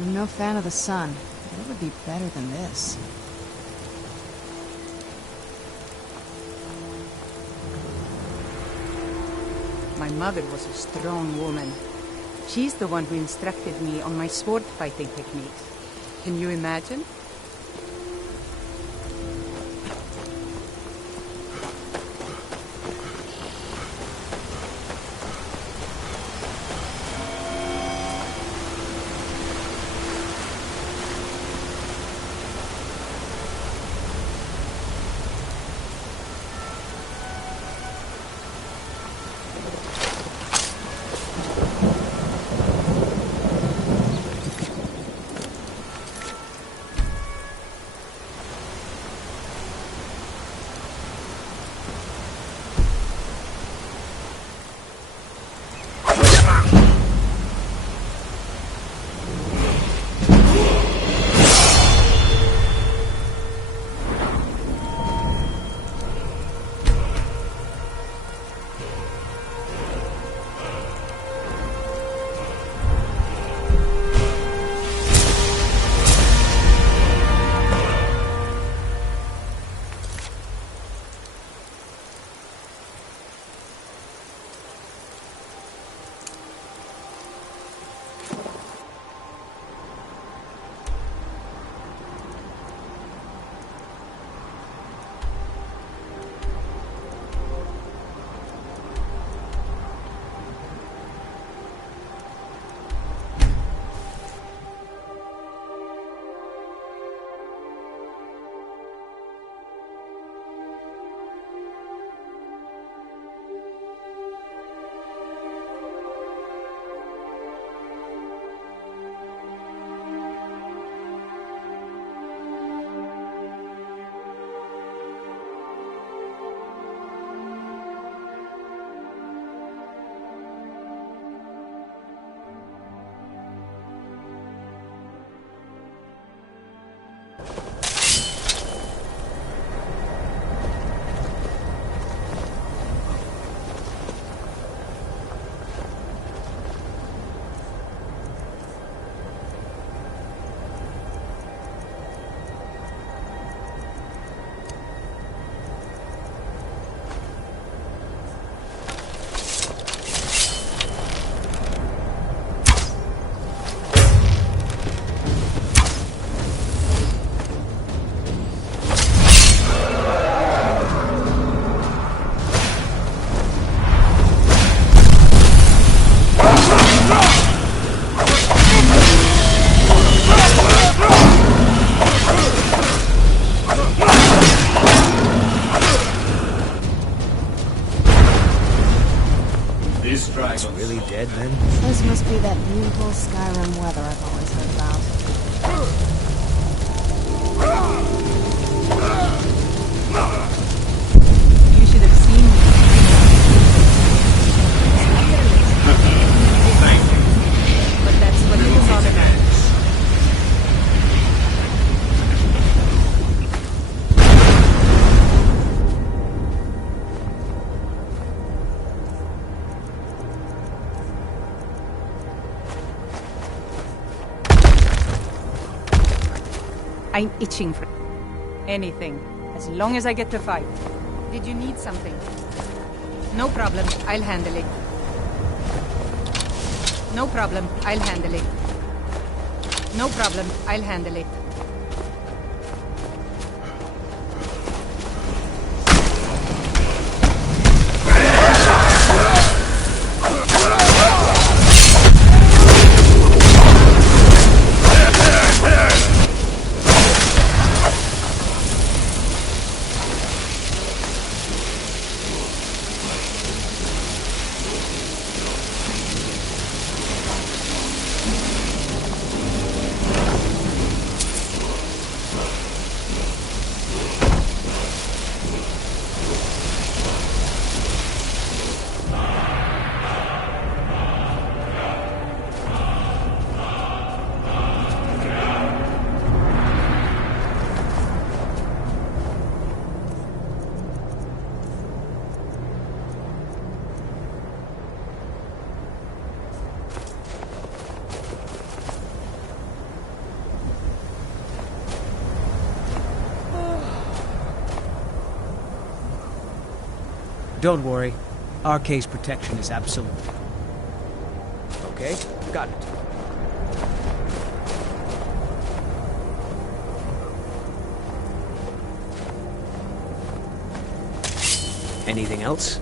I'm no fan of the sun. It would be better than this. My mother was a strong woman. She's the one who instructed me on my sword fighting techniques. Can you imagine? This dragon's Really dead then? This must be that beautiful Skyrim weather I've always heard about. You should have seen me. Thank you. But that's what it is all about. I'm itching for anything, as long as I get to fight. Did you need something? No problem, I'll handle it. No problem, I'll handle it. No problem, I'll handle it. Don't worry. Our case protection is absolute. Okay, got it. Anything else?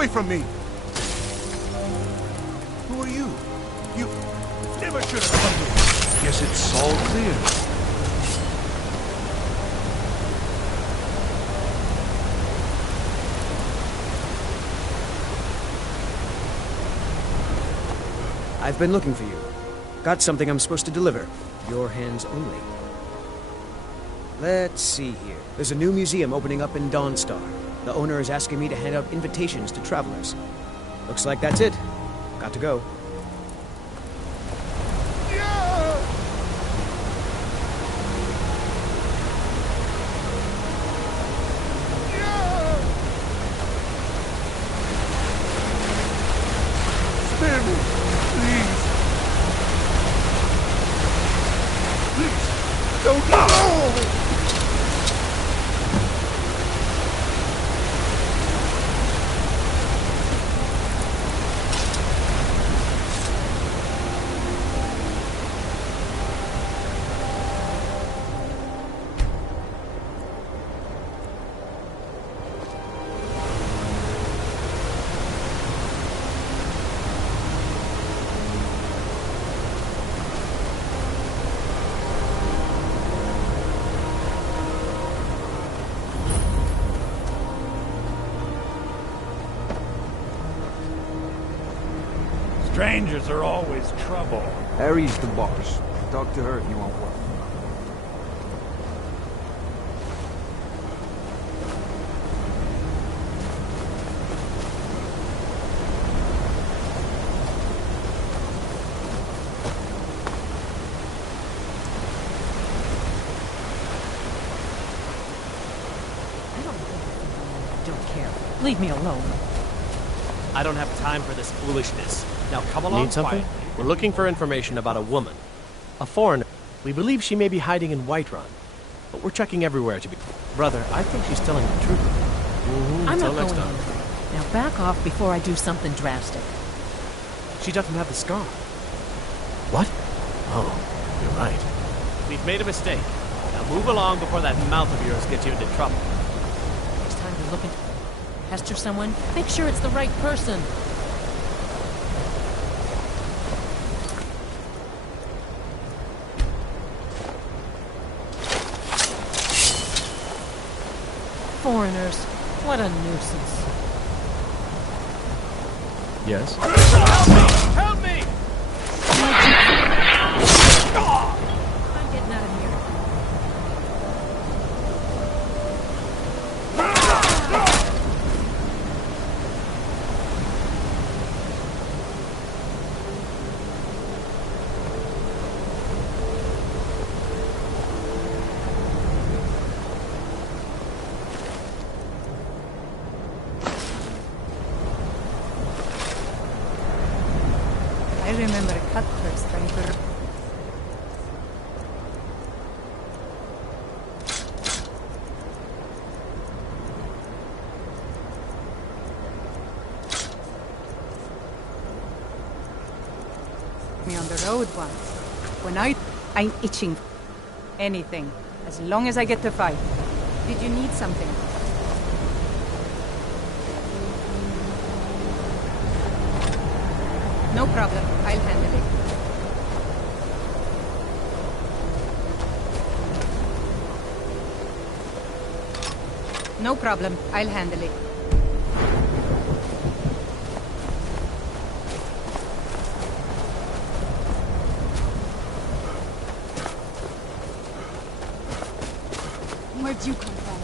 away from me! Who are you? You never should have come here. Guess it's all clear. I've been looking for you. Got something I'm supposed to deliver. Your hands only. Let's see here. There's a new museum opening up in Dawnstar. The owner is asking me to hand out invitations to travelers. Looks like that's it. Got to go. Spare me, please. Please, don't go! Strangers are always trouble. Harry's the boss. Talk to her if you want work. I don't care. Leave me alone. I don't have time for this foolishness. Now come along. Need something? Quietly. We're looking for information about a woman. A foreigner. We believe she may be hiding in Whiterun. But we're checking everywhere to be... Brother, I think she's telling the truth. I'm Until not next going time. anywhere. Now back off before I do something drastic. She doesn't have the scar. What? Oh, you're right. We've made a mistake. Now move along before that mouth of yours gets you into trouble. Next time you're looking to pester someone, make sure it's the right person. Foreigners, what a nuisance. Yes? Help me! I'm getting out of here. I remember cutthroats trying to... me on the road once. When I'm itching for anything, as long as I get to fight. Did you need something? No problem. I'll handle it. No problem. I'll handle it. Where'd you come from?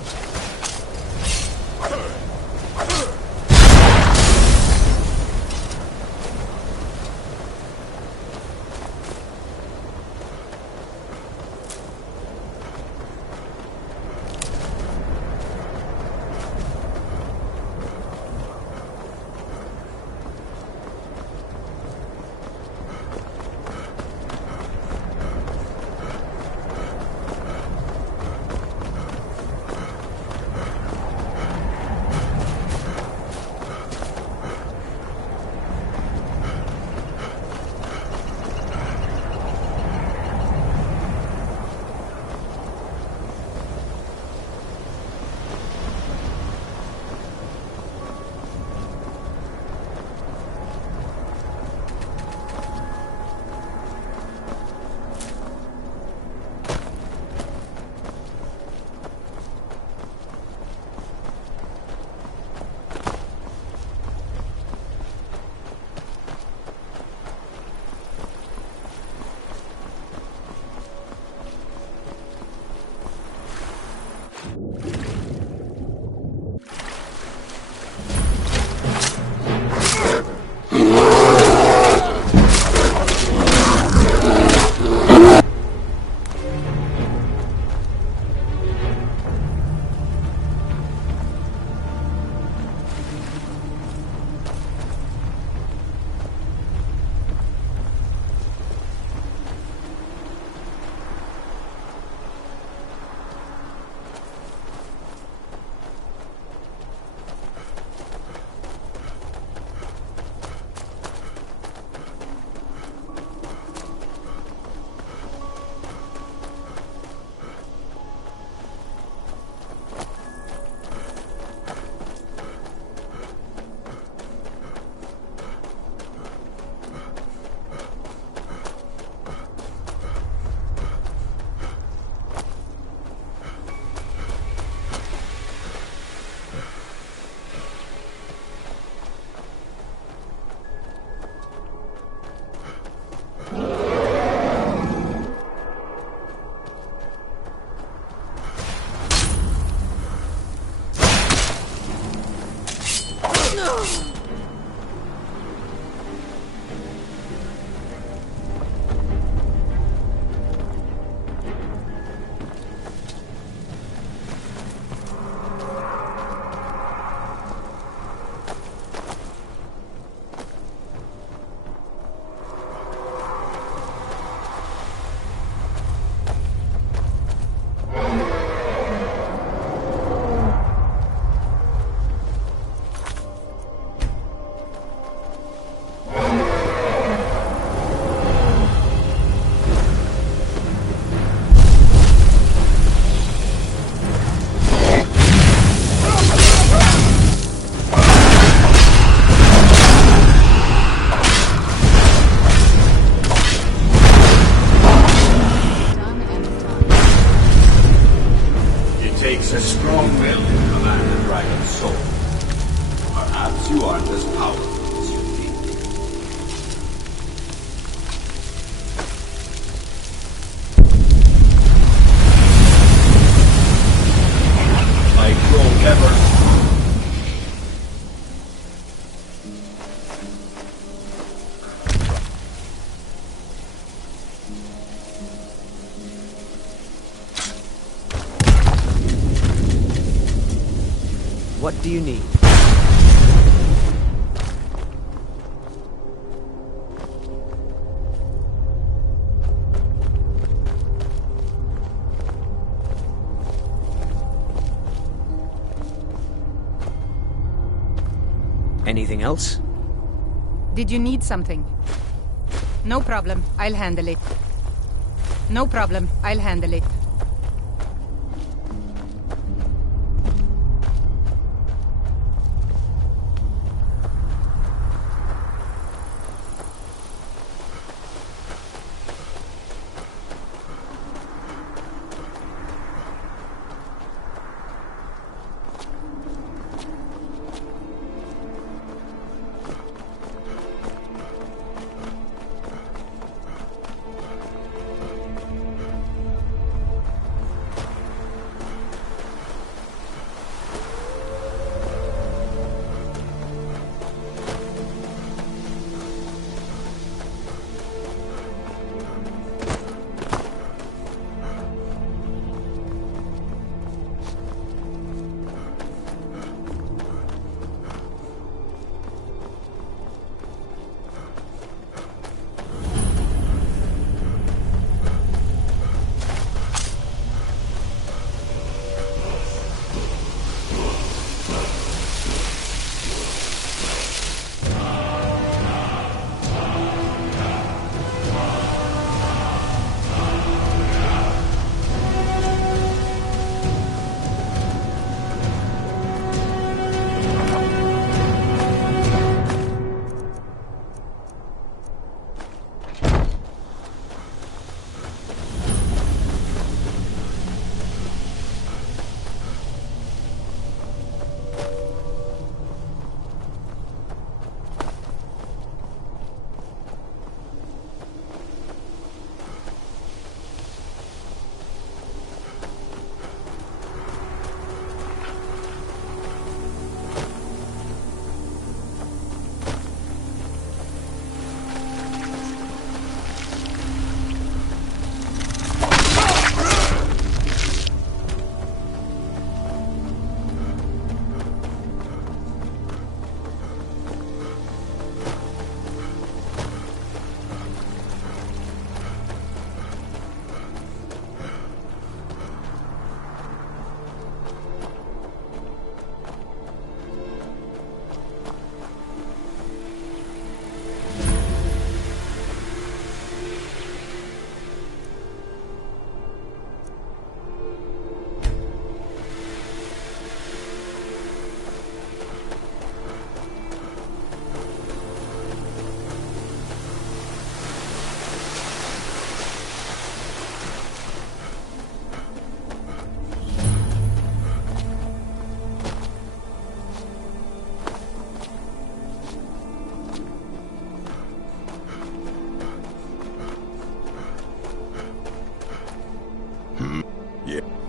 a strong-willed and command a dragon's soul. Perhaps you aren't as powerful as you think. I grow ever. What do you need? Anything else? Did you need something? No problem, I'll handle it. No problem, I'll handle it.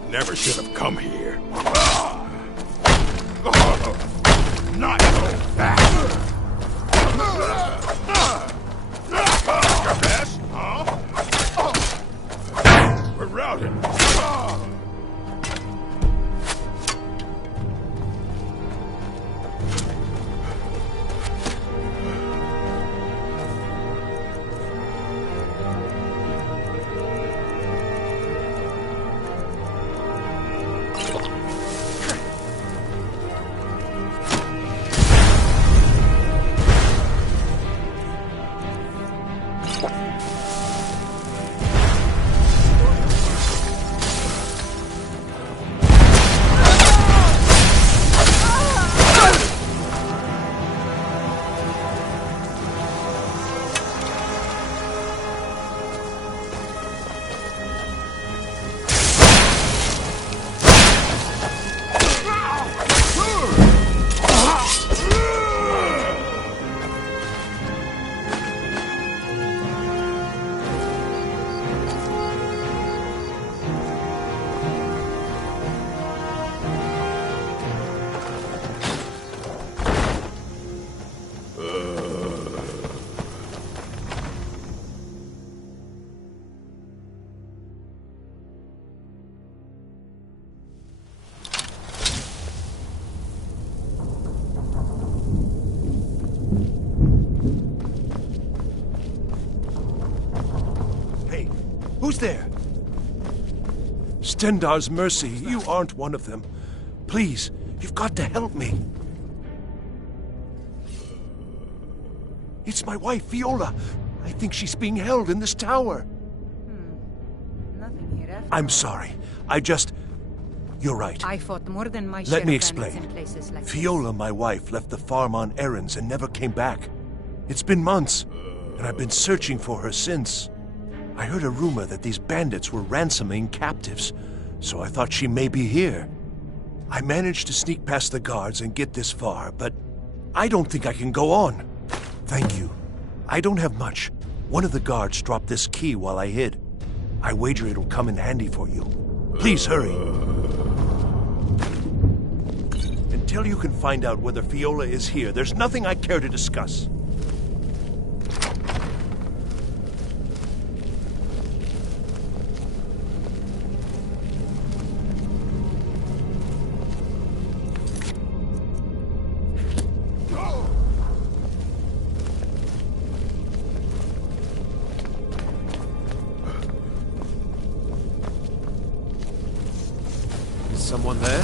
Never should have come here. Not so fast! Your best, huh? We're routed. Who's there? Stendar's mercy, you aren't one of them. Please, you've got to help me. It's my wife, Viola. I think she's being held in this tower. Nothing here after I'm all. sorry. You're right. I fought more than my share Let me of bandits explain. in places like Viola, my wife, left the farm on errands and never came back. It's been months, and I've been searching for her since. I heard a rumor that these bandits were ransoming captives, so I thought she may be here. I managed to sneak past the guards and get this far, but I don't think I can go on. Thank you. I don't have much. One of the guards dropped this key while I hid. I wager it'll come in handy for you. Please hurry. Until you can find out whether Viola is here, there's nothing I care to discuss. Is someone there?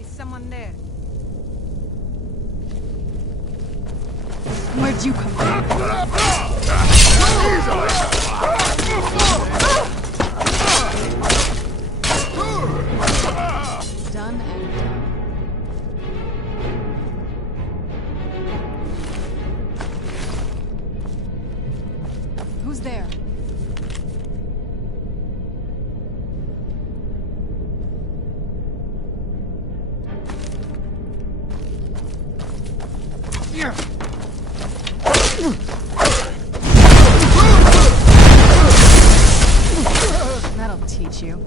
Is someone there? Where'd you come from? Done and done. Who's there? That'll teach you.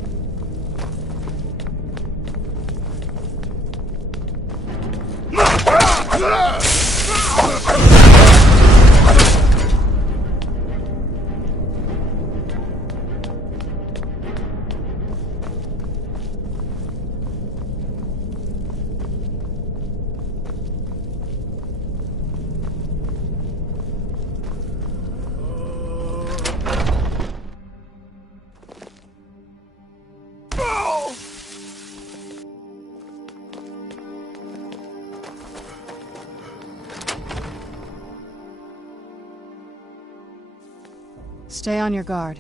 Stay on your guard.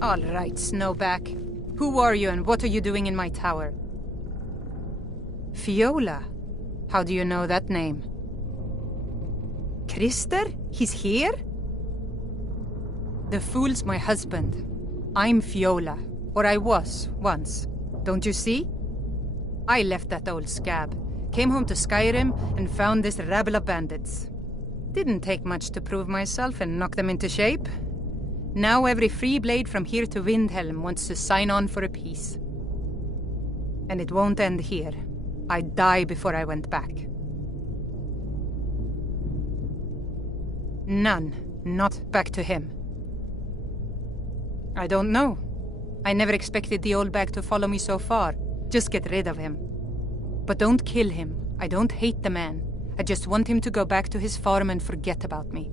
All right, Snowback. Who are you and what are you doing in my tower? Viola? How do you know that name? Krister? He's here? The fool's my husband. I'm Viola. Or I was, once. Don't you see? I left that old scab, came home to Skyrim, and found this rabble of bandits. Didn't take much to prove myself and knock them into shape. Now every free blade from here to Windhelm wants to sign on for a peace. And it won't end here. I'd die before I went back. None. Not back to him. I don't know. I never expected the old bag to follow me so far. Just get rid of him. But don't kill him. I don't hate the man. I just want him to go back to his farm and forget about me.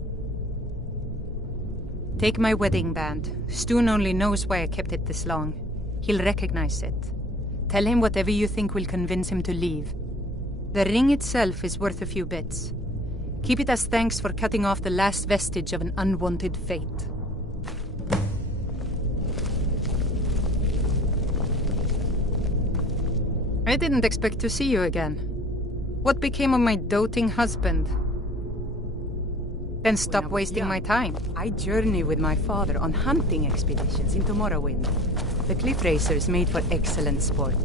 Take my wedding band. Stoon only knows why I kept it this long. He'll recognize it. Tell him whatever you think will convince him to leave. The ring itself is worth a few bits. Keep it as thanks for cutting off the last vestige of an unwanted fate. I didn't expect to see you again. What became of my doting husband? Then stop wasting my time. I journey with my father on hunting expeditions into Morrowind. The cliff racers made for excellent sport.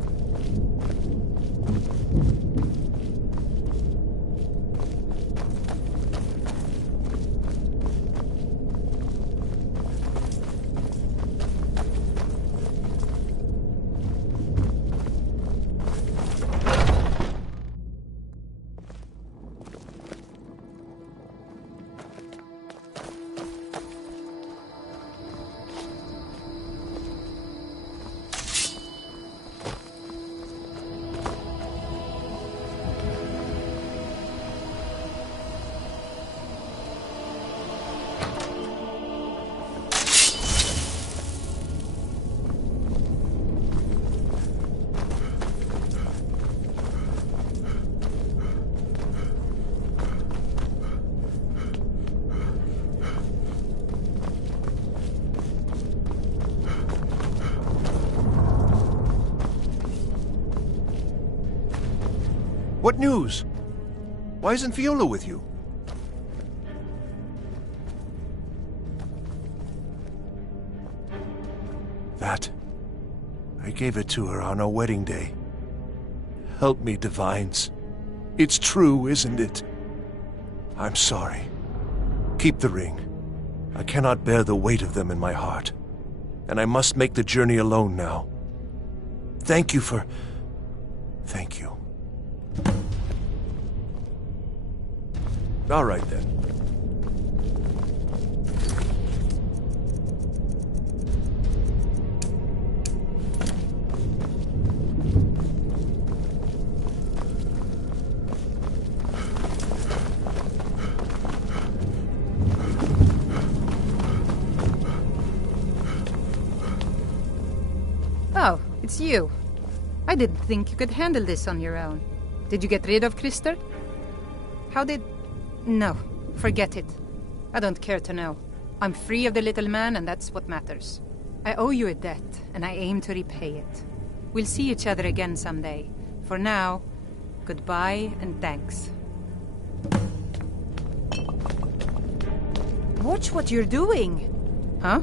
What news? Why isn't Viola with you? That. I gave it to her on our wedding day. Help me, Divines. It's true, isn't it? I'm sorry. Keep the ring. I cannot bear the weight of them in my heart. And I must make the journey alone now. Thank you. All right, then. Oh, it's you. I didn't think you could handle this on your own. Did you get rid of Krister? How did... No, forget it. I don't care to know. I'm free of the little man, and that's what matters. I owe you a debt, and I aim to repay it. We'll see each other again someday. For now, goodbye and thanks. Watch what you're doing! Huh?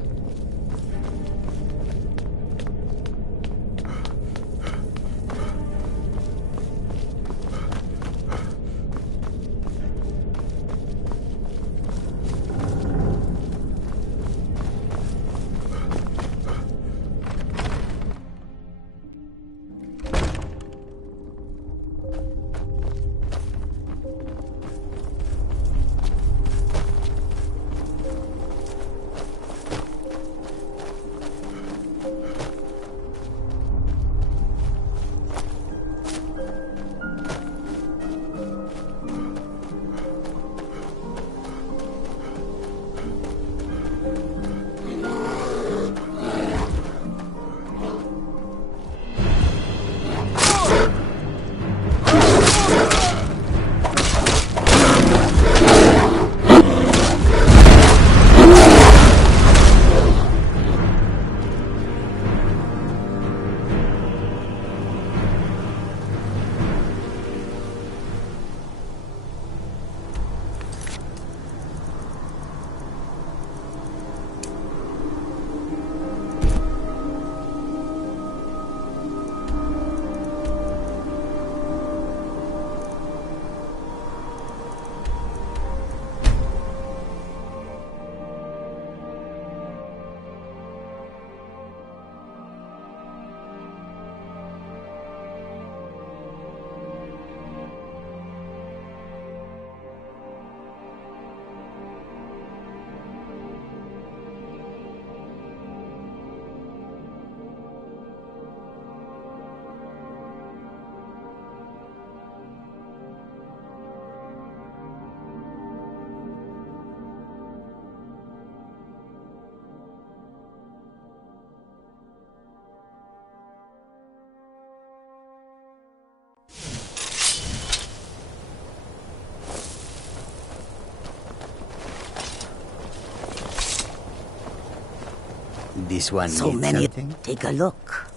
This one So needs many. something? Take a look.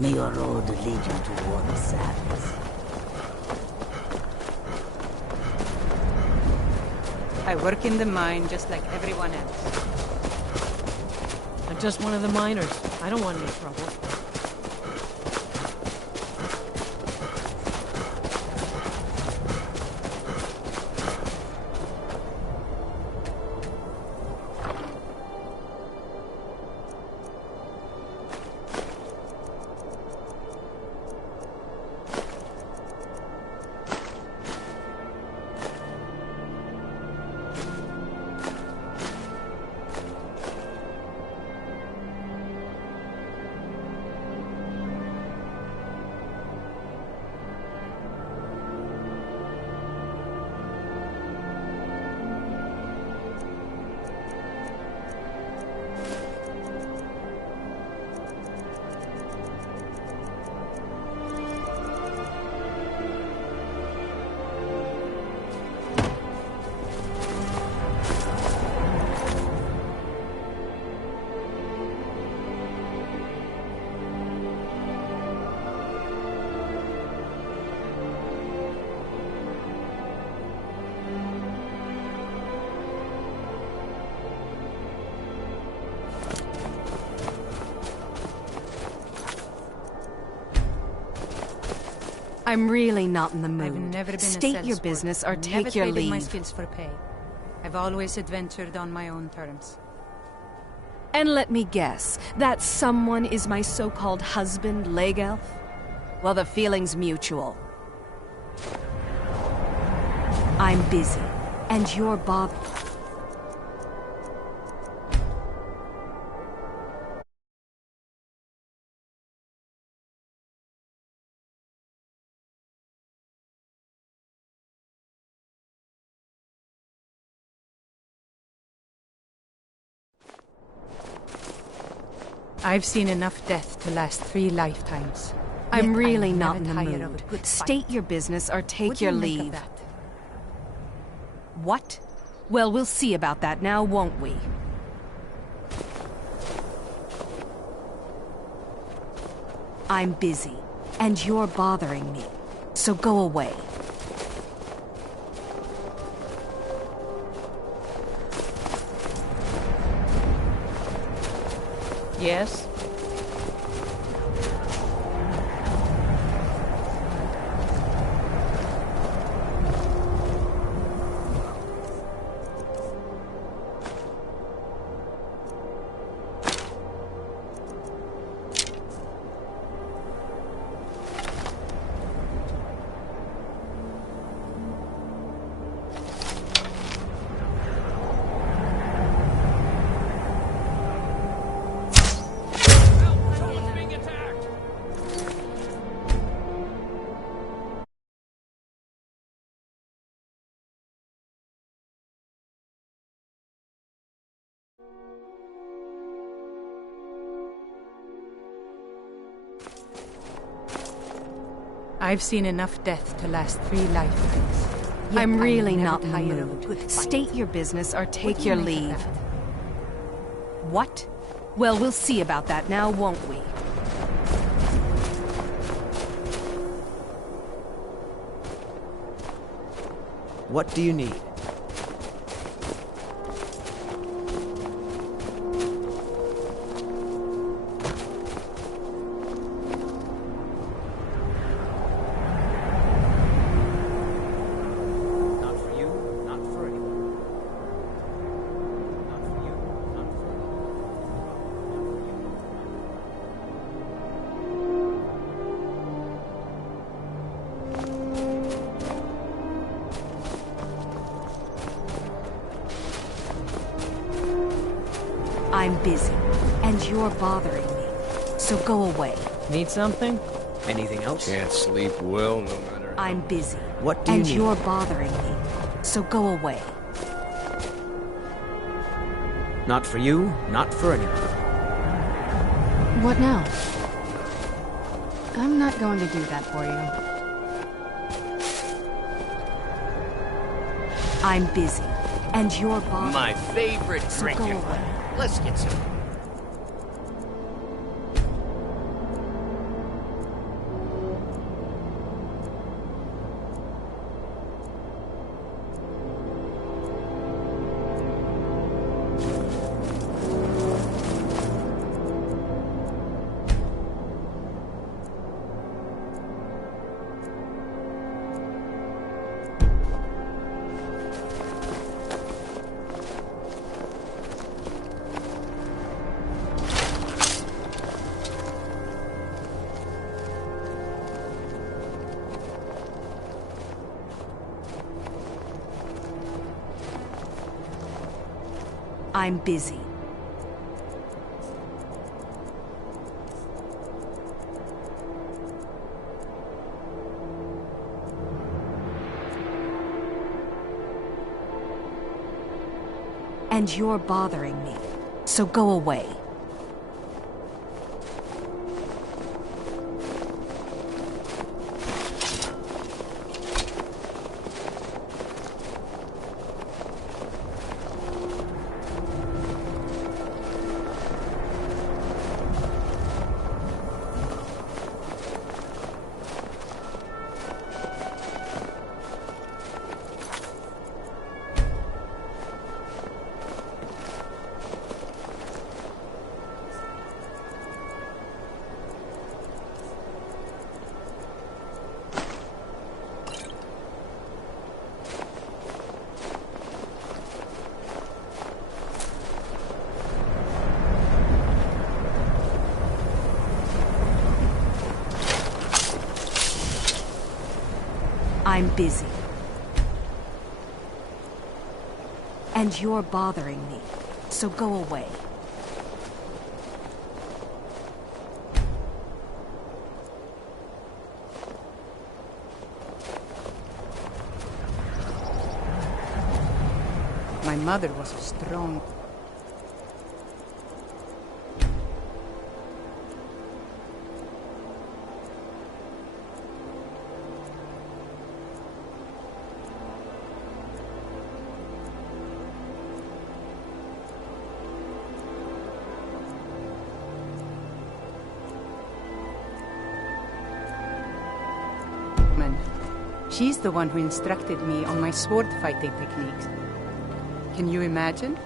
May your road lead you toward the Sabbath. I work in the mine just like everyone else. I'm just one of the miners. I don't want any trouble. I'm really not in the I've mood. never been State a your salesperson. business or Never take your traded my leave. skills for pay. I've always adventured on my own terms. And let me guess, that someone is my so-called husband, Leg Elf? Well, the feeling's mutual. I'm busy, and you're bothered. I've seen enough death to last 3 lifetimes. I'm Yet really I'm not in never the tired of mood. a good fight. State your business or take What do your you make of leave. that? What? Well, we'll see about that now, won't we? I'm busy, and you're bothering me. So go away. Yes? I've seen enough death to last 3 lifetimes. Yet I'm really never not in the tired of a mood. good fight. State your business or What take do you your make of leave. that? What? Well, we'll see about that now, won't we? What do you need? Not for you, not for anyone. Not for you, not for anyone. Not for you. I'm busy, and you're bothering me. So go away. Need something? Anything else? Can't sleep well no matter. I'm busy, What do you and need? you're bothering me. So go away. Not for you, not for anyone. What now? I'm not going to do that for you. I'm busy, and you're bothered. My favorite So go drinking. away. Let's get some. I'm busy. And you're bothering me, so go away. I'm busy. And you're bothering me, so go away. My mother was a strong... woman. She's the one who instructed me on my sword fighting techniques. Can you imagine?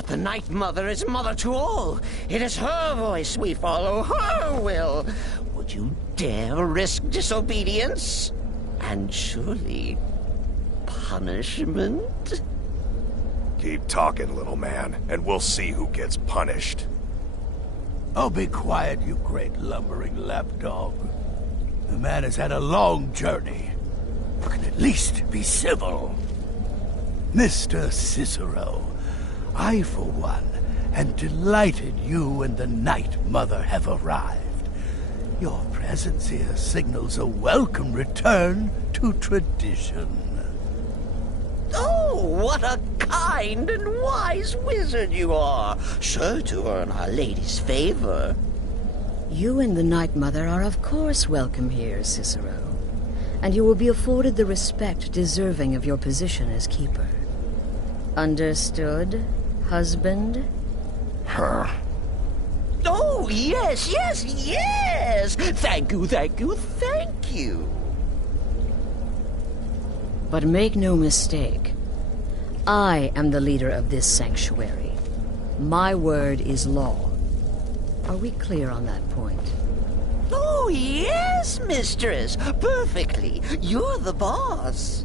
But the Night Mother is mother to all. It is her voice we follow, her will. Would you dare risk disobedience? And surely punishment? Keep talking, little man, and we'll see who gets punished. Oh, be quiet, you great lumbering lapdog. The man has had a long journey. You can at least be civil. Mr. Cicero, I, for one, am delighted you and the Night Mother have arrived. Your presence here signals a welcome return to tradition. Oh, what a kind and wise wizard you are, sure to earn Our Lady's favor. You and the Night Mother are of course welcome here, Cicero. And you will be afforded the respect deserving of your position as keeper. Understood, husband? Her. Oh, yes, yes, yes! Thank you, thank you, thank you! But make no mistake, I am the leader of this sanctuary. My word is law. Are we clear on that point? Oh, yes, mistress. Perfectly. You're the boss.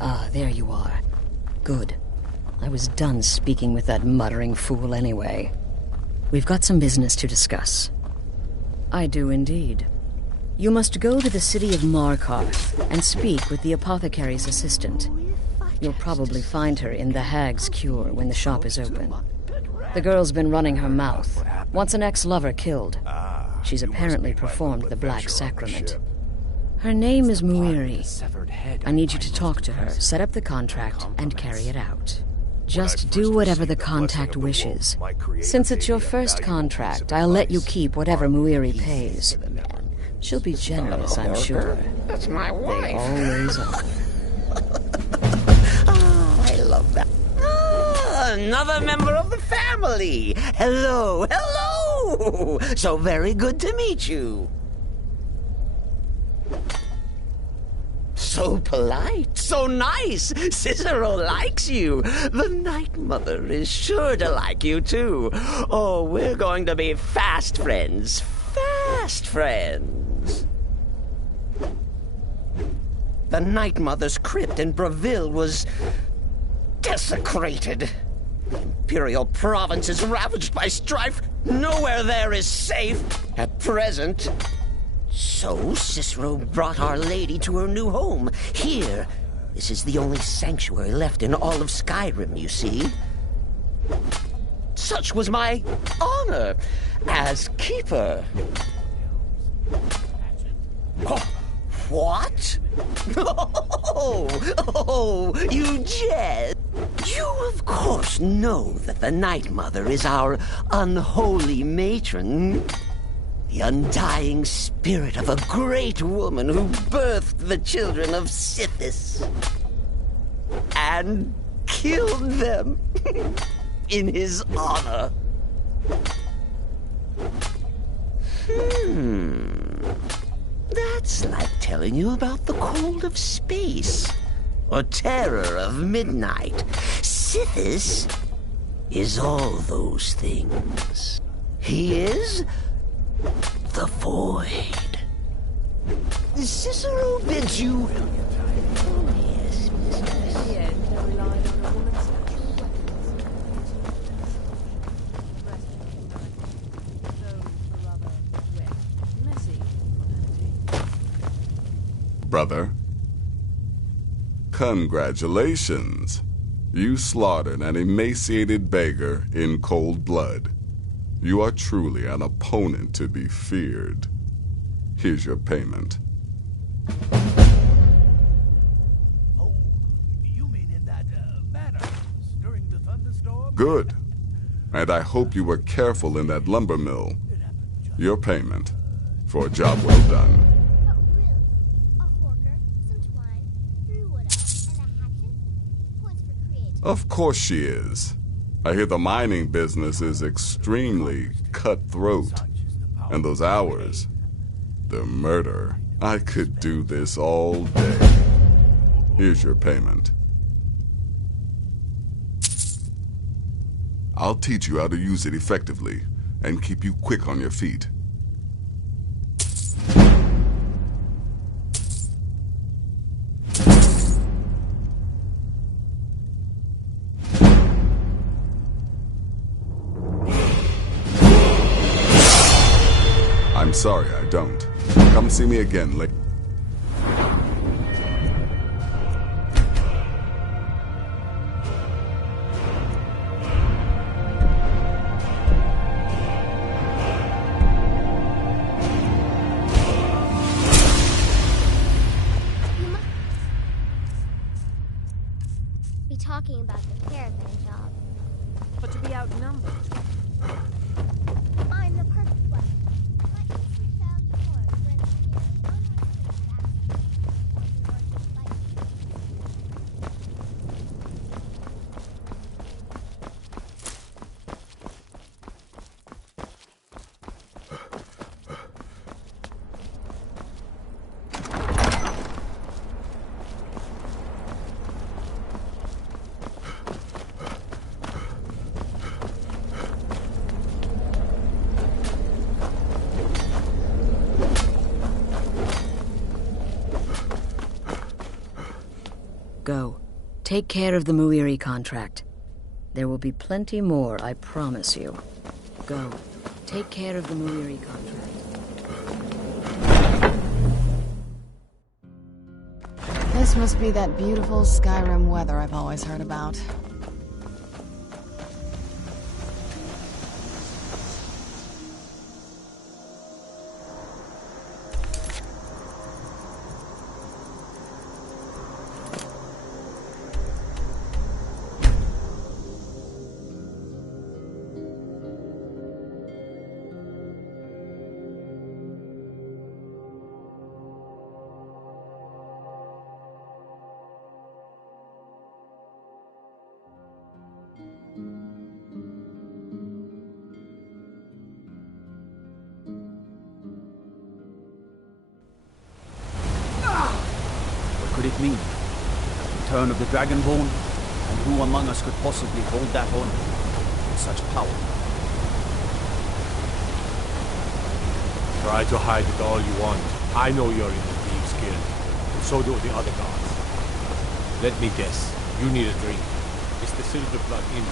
Ah, there you are. Good. I was done speaking with that muttering fool anyway. We've got some business to discuss. I do indeed. You must go to the city of Markarth and speak with the apothecary's assistant. You'll probably find her in the Hag's Cure when the shop is open. The girl's been running her mouth. Wants an ex-lover killed. She's apparently performed the Black Sacrament. Her name is Muiri. I need you to talk to her, set up the contract, and carry it out. Just do whatever the contact wishes. Since it's your first contract, I'll let you keep whatever Muiri pays. She'll be generous, I'm sure. That's my wife. They always are. Oh, I love that. Another member of the family. Hello, hello. So very good to meet you. So polite, so nice. Cicero likes you. The Night Mother is sure to like you, too. Oh, we're going to be fast friends. Fast friends. The Night Mother's crypt in Breville was desecrated. The Imperial province is ravaged by strife. Nowhere there is safe at present. So Cicero brought Our Lady to her new home. Here, this is the only sanctuary left in all of Skyrim, you see. Such was my honor as keeper. Oh, what? Oh, you jest. You, of course, know that the Night Mother is our unholy matron. The undying spirit of a great woman who birthed the children of Sithis. And killed them in his honor. That's like telling you about the cold of space, or terror of midnight. Sithis is all those things. He is the Void. Cicero bids you... Oh, yes, mistress. Brother, congratulations. You slaughtered an emaciated beggar in cold blood. You are truly an opponent to be feared. Here's your payment. Oh, you mean in that manner during the thunderstorm? Good. And I hope you were careful in that lumber mill. Your payment for a job well done. Of course she is. I hear the mining business is extremely cutthroat. And those hours, the murder. I could do this all day. Here's your payment. I'll teach you how to use it effectively and keep you quick on your feet. I'm sorry, I don't. Come see me again later. Be talking about the caravan job. But to be outnumbered. I'm the perfect one. My instinct found force when Go. Take care of the Muiri contract. There will be plenty more, I promise you. Go. Take care of the Muiri contract. This must be that beautiful Skyrim weather I've always heard about. What could it mean? Return of the Dragonborn? And who among us could possibly hold that honor with such power? Try to hide it all you want. I know you're in the Thieves' Guild, and so do the other gods. Let me guess, you need a drink. It's the Silver Blood Inn.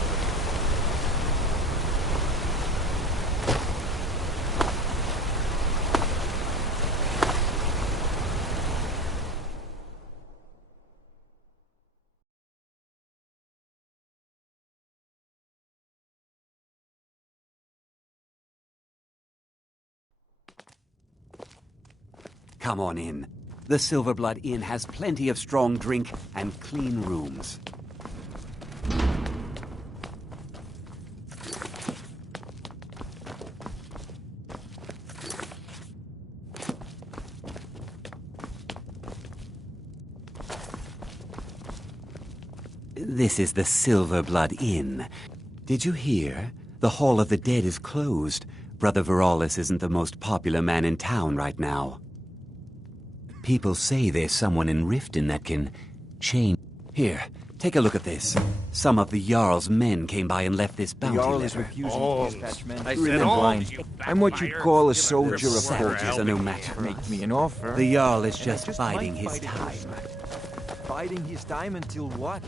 Come on in. The Silverblood Inn has plenty of strong drink and clean rooms. This is the Silverblood Inn. Did you hear? The Hall of the Dead is closed. Brother Veralis isn't the most popular man in town right now. People say there's someone in Riften that can change. Here, take a look at this. Some of the Jarl's men came by and left this bounty Jarl is letter. refusing to dispatch men. I said alms, you I'm what you'd call a soldier of Savages fortune. are no match for Make us. me an offer. The Jarl is and I just biding might his fight time. Biding his time until what?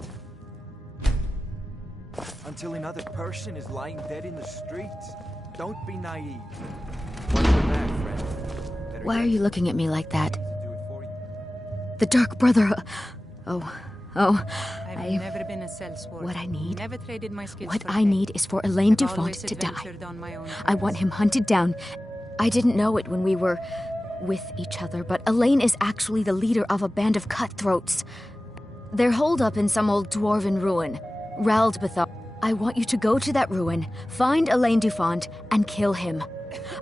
Until another person is lying dead in the streets? Don't be naive. What's your back, friend? Why are you looking at me like that? The Dark Brother. I've never been a sellsword. What I need. Never traded my skills What for I pay. need is for Elaine I've Dufont always to die. adventured on my own I want him hunted down. I didn't know it when we were with each other, but Elaine is actually the leader of a band of cutthroats. They're holed up in some old dwarven ruin. Raldbethar. I want you to go to that ruin, find Elaine Dufont, and kill him.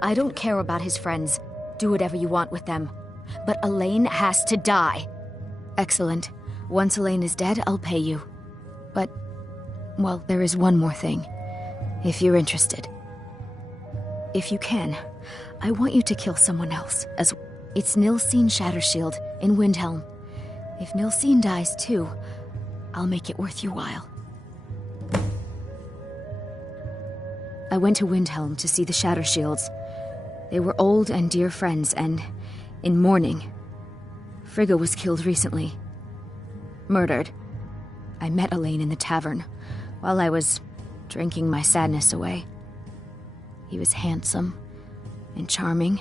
I don't care about his friends. Do whatever you want with them. But Elaine has to die. Excellent. Once Elaine is dead, I'll pay you. But, well, there is one more thing. If you're interested. If you can, I want you to kill someone else as well. It's Nilsine Shattershield in Windhelm. If Nilsine dies too, I'll make it worth your while. I went to Windhelm to see the Shatter Shields. They were old and dear friends, and in mourning. Frigga was killed recently. Murdered. I met Elaine in the tavern, while I was drinking my sadness away. He was handsome and charming.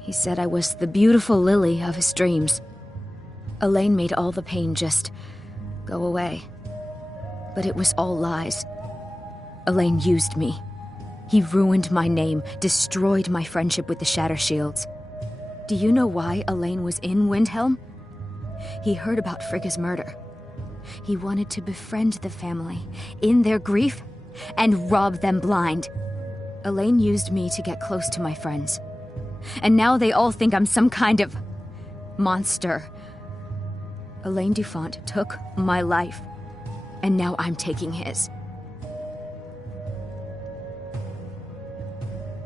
He said I was the beautiful lily of his dreams. Elaine made all the pain just go away. But it was all lies. Elaine used me. He ruined my name, destroyed my friendship with the Shatter Shields. Do you know why Elaine was in Windhelm? He heard about Frigga's murder. He wanted to befriend the family in their grief and rob them blind. Elaine used me to get close to my friends. And now they all think I'm some kind of monster. Elaine Dufont took my life, and now I'm taking his.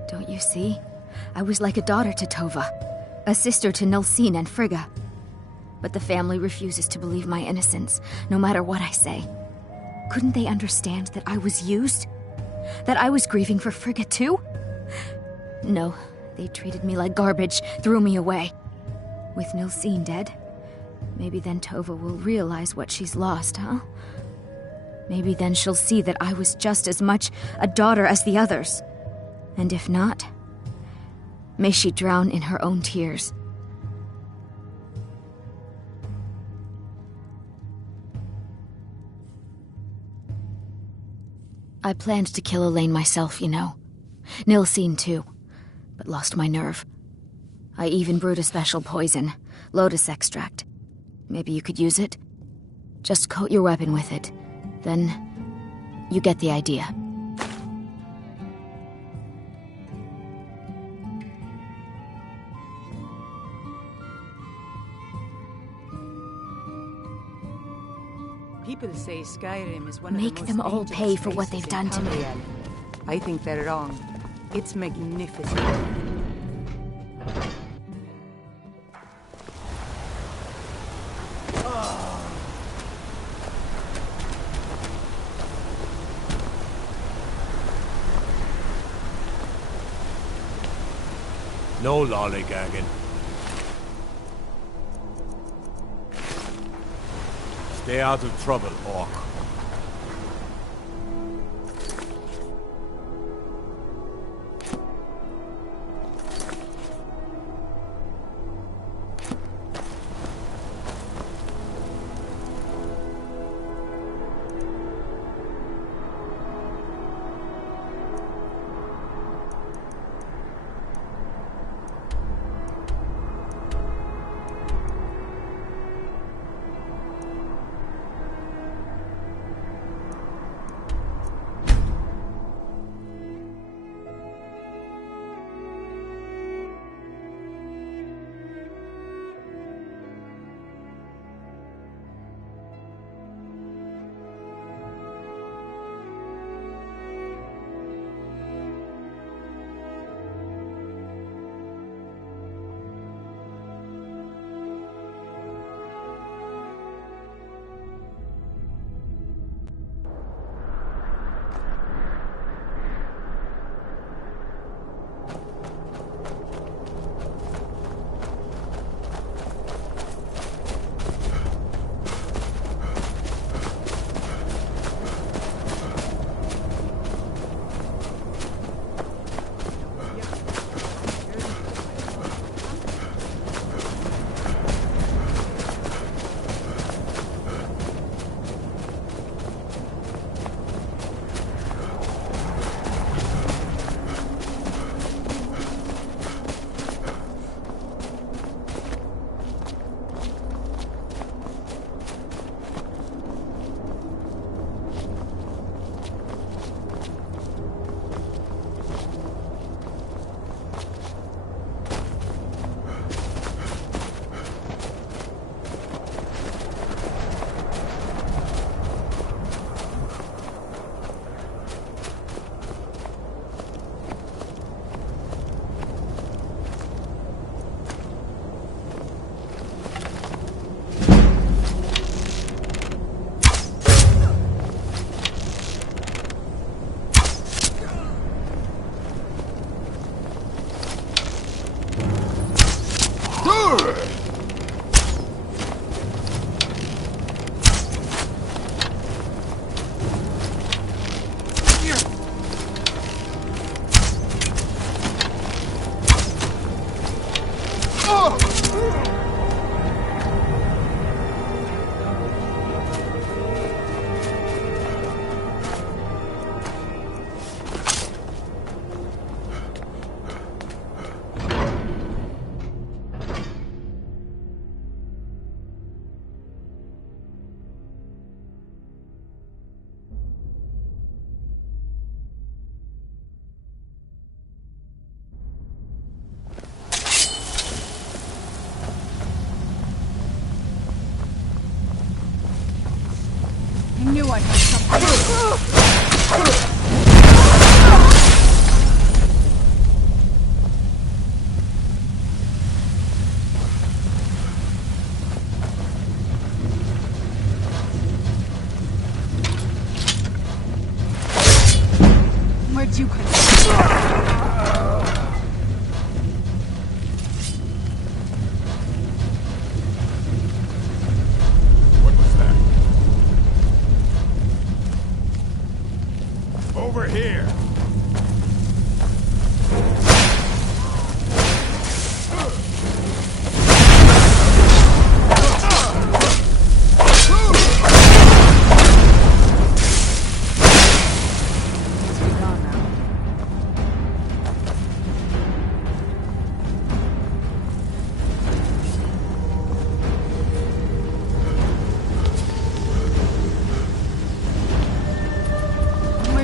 Don't you see? I was like a daughter to Tova, a sister to Nilsine and Frigga. But the family refuses to believe my innocence, no matter what I say. Couldn't they understand that I was used? That I was grieving for Frigga too? No, they treated me like garbage, threw me away. With Nilsine dead, maybe then Tova will realize what she's lost, huh? Maybe then she'll see that I was just as much a daughter as the others. And if not, may she drown in her own tears. I planned to kill Elaine myself, you know. Nilsine too, but lost my nerve. I even brewed a special poison, lotus extract. Maybe you could use it? Just coat your weapon with it. Then, you get the idea. People say Skyrim is one of Make the most them all dangerous pay for what places they've done to me. Tamriel. I think they're wrong. It's magnificent. No lollygagging. Stay out of trouble, Orc. I heard something. Where'd you come from? What was that? Over here!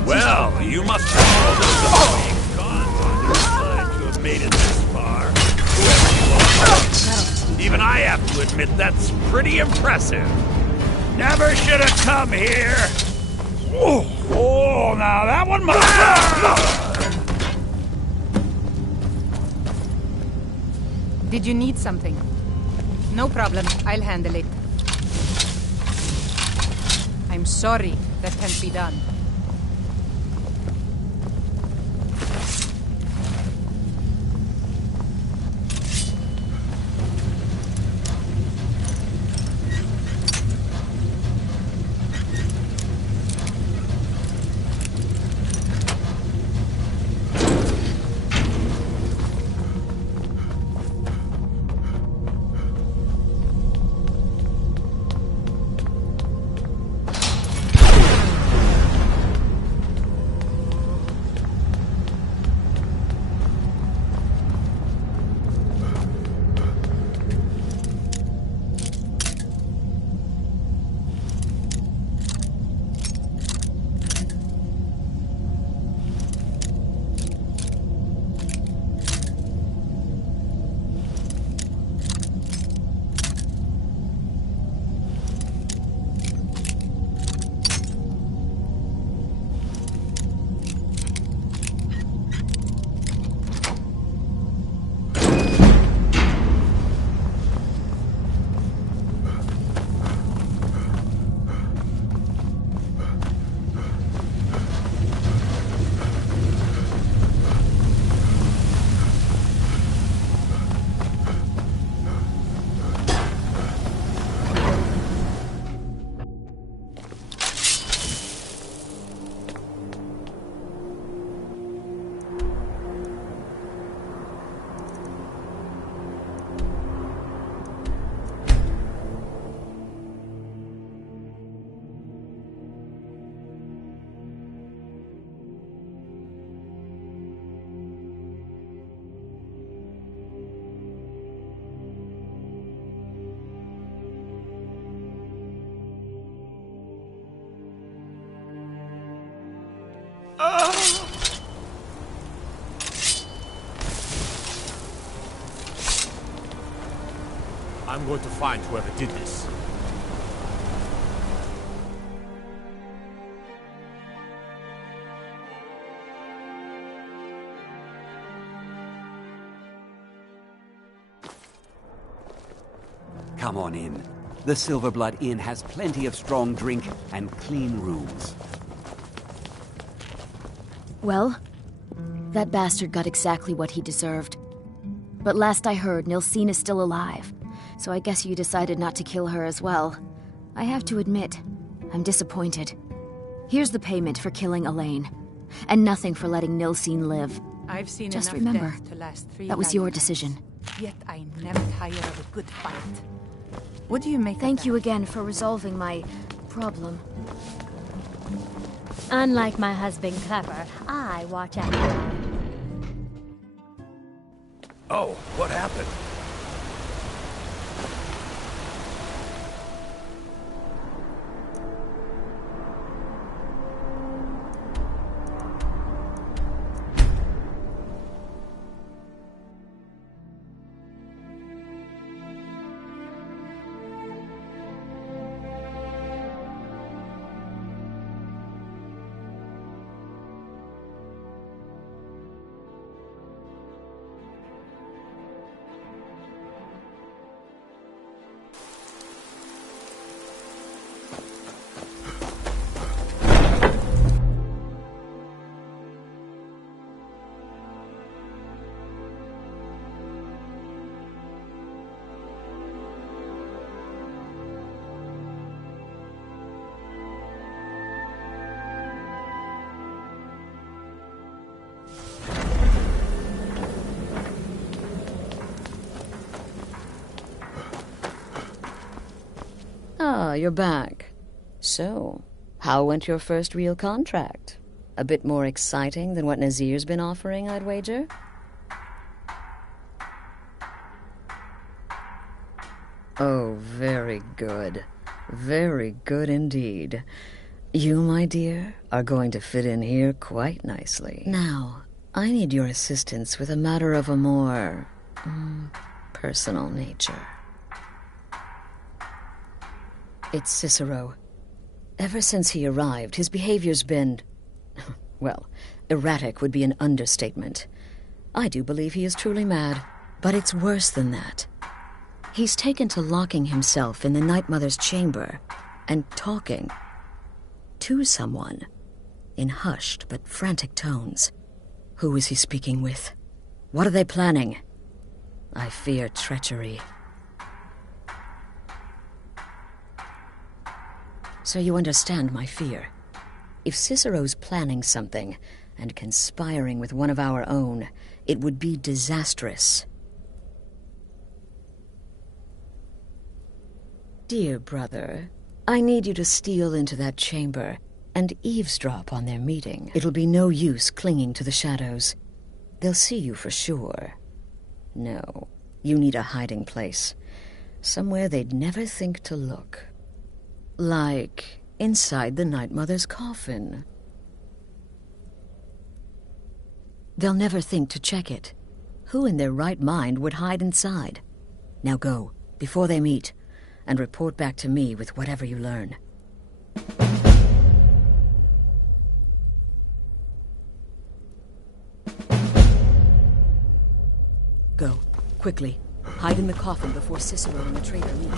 Well, you must have all those annoying cons on your mind to have made it this far. Even I have to admit that's pretty impressive. Never should have come here. Oh, now that one must. Did you need something? No problem, I'll handle it. I'm sorry, that can't be done. I'm going to find whoever did this. Come on in. The Silverblood Inn has plenty of strong drink and clean rooms. Well, that bastard got exactly what he deserved. But last I heard, Nilsine is still alive, so I guess you decided not to kill her as well. I have to admit, I'm disappointed. Here's the payment for killing Elaine, and nothing for letting Nilsine live. I've seen Just enough remember, death to last 3 that was your lifetimes. decision. Yet I never tire of a good fight. What do you make Thank of that? you again for resolving my problem. Unlike my husband Clever, I watch out. Oh, what happened? you're back. So, how went your first real contract? A bit more exciting than what Nazir's been offering, I'd wager? Oh, very good. Very good indeed. You, my dear, are going to fit in here quite nicely. Now, I need your assistance with a matter of a more personal nature. It's Cicero. Ever since he arrived, his behavior's been... well, erratic would be an understatement. I do believe he is truly mad, but it's worse than that. He's taken to locking himself in the Night Mother's chamber and talking to someone in hushed but frantic tones. Who is he speaking with? What are they planning? I fear treachery. So you understand my fear. If Cicero's planning something and conspiring with one of our own, it would be disastrous. Dear brother, I need you to steal into that chamber and eavesdrop on their meeting. It'll be no use clinging to the shadows. They'll see you for sure. No, you need a hiding place. Somewhere they'd never think to look. Like inside the Night Mother's coffin. They'll never think to check it. Who in their right mind would hide inside? Now go, before they meet, and report back to me with whatever you learn. Go, quickly. Hide in the coffin before Cicero and the traitor meet.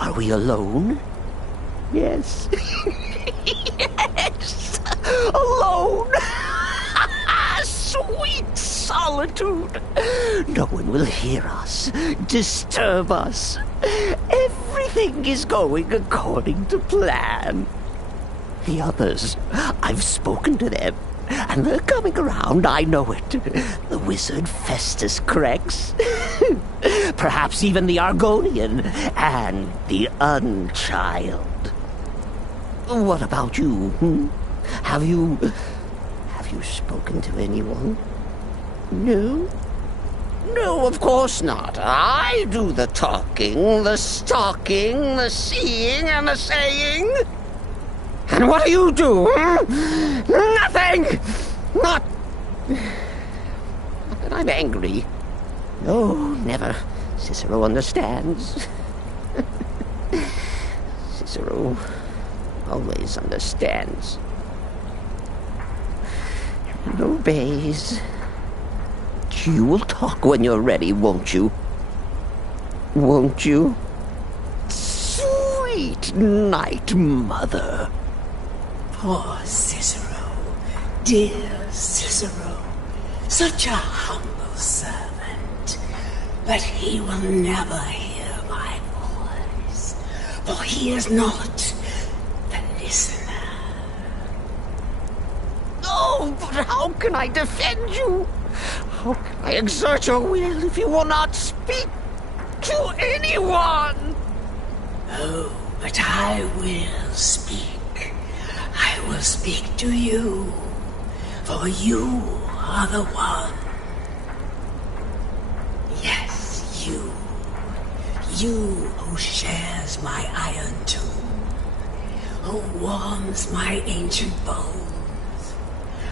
Are we alone? Yes. Yes! Alone! Sweet solitude! No one will hear us, disturb us. Everything is going according to plan. The others, I've spoken to them, and they're coming around, I know it. The wizard Festus Crex, perhaps even the Argonian, and the Unchild. What about you? Have you spoken to anyone? No? No, of course not. I do the talking, the stalking, the seeing, and the saying. And what do you do? Nothing! Not that I'm angry. No, never. Cicero understands. Cicero always understands. And obeys. You will talk when you're ready, won't you? Won't you? Sweet Night Mother. Poor Cicero, dear Cicero, such a humble servant, but he will never hear my voice, for he is not the listener. Oh, but how can I defend you? How can I exert your will if you will not speak to anyone? Oh, but I will speak. I will speak to you, for you are the one. Yes, you. You who shares my iron tomb, who warms my ancient bones.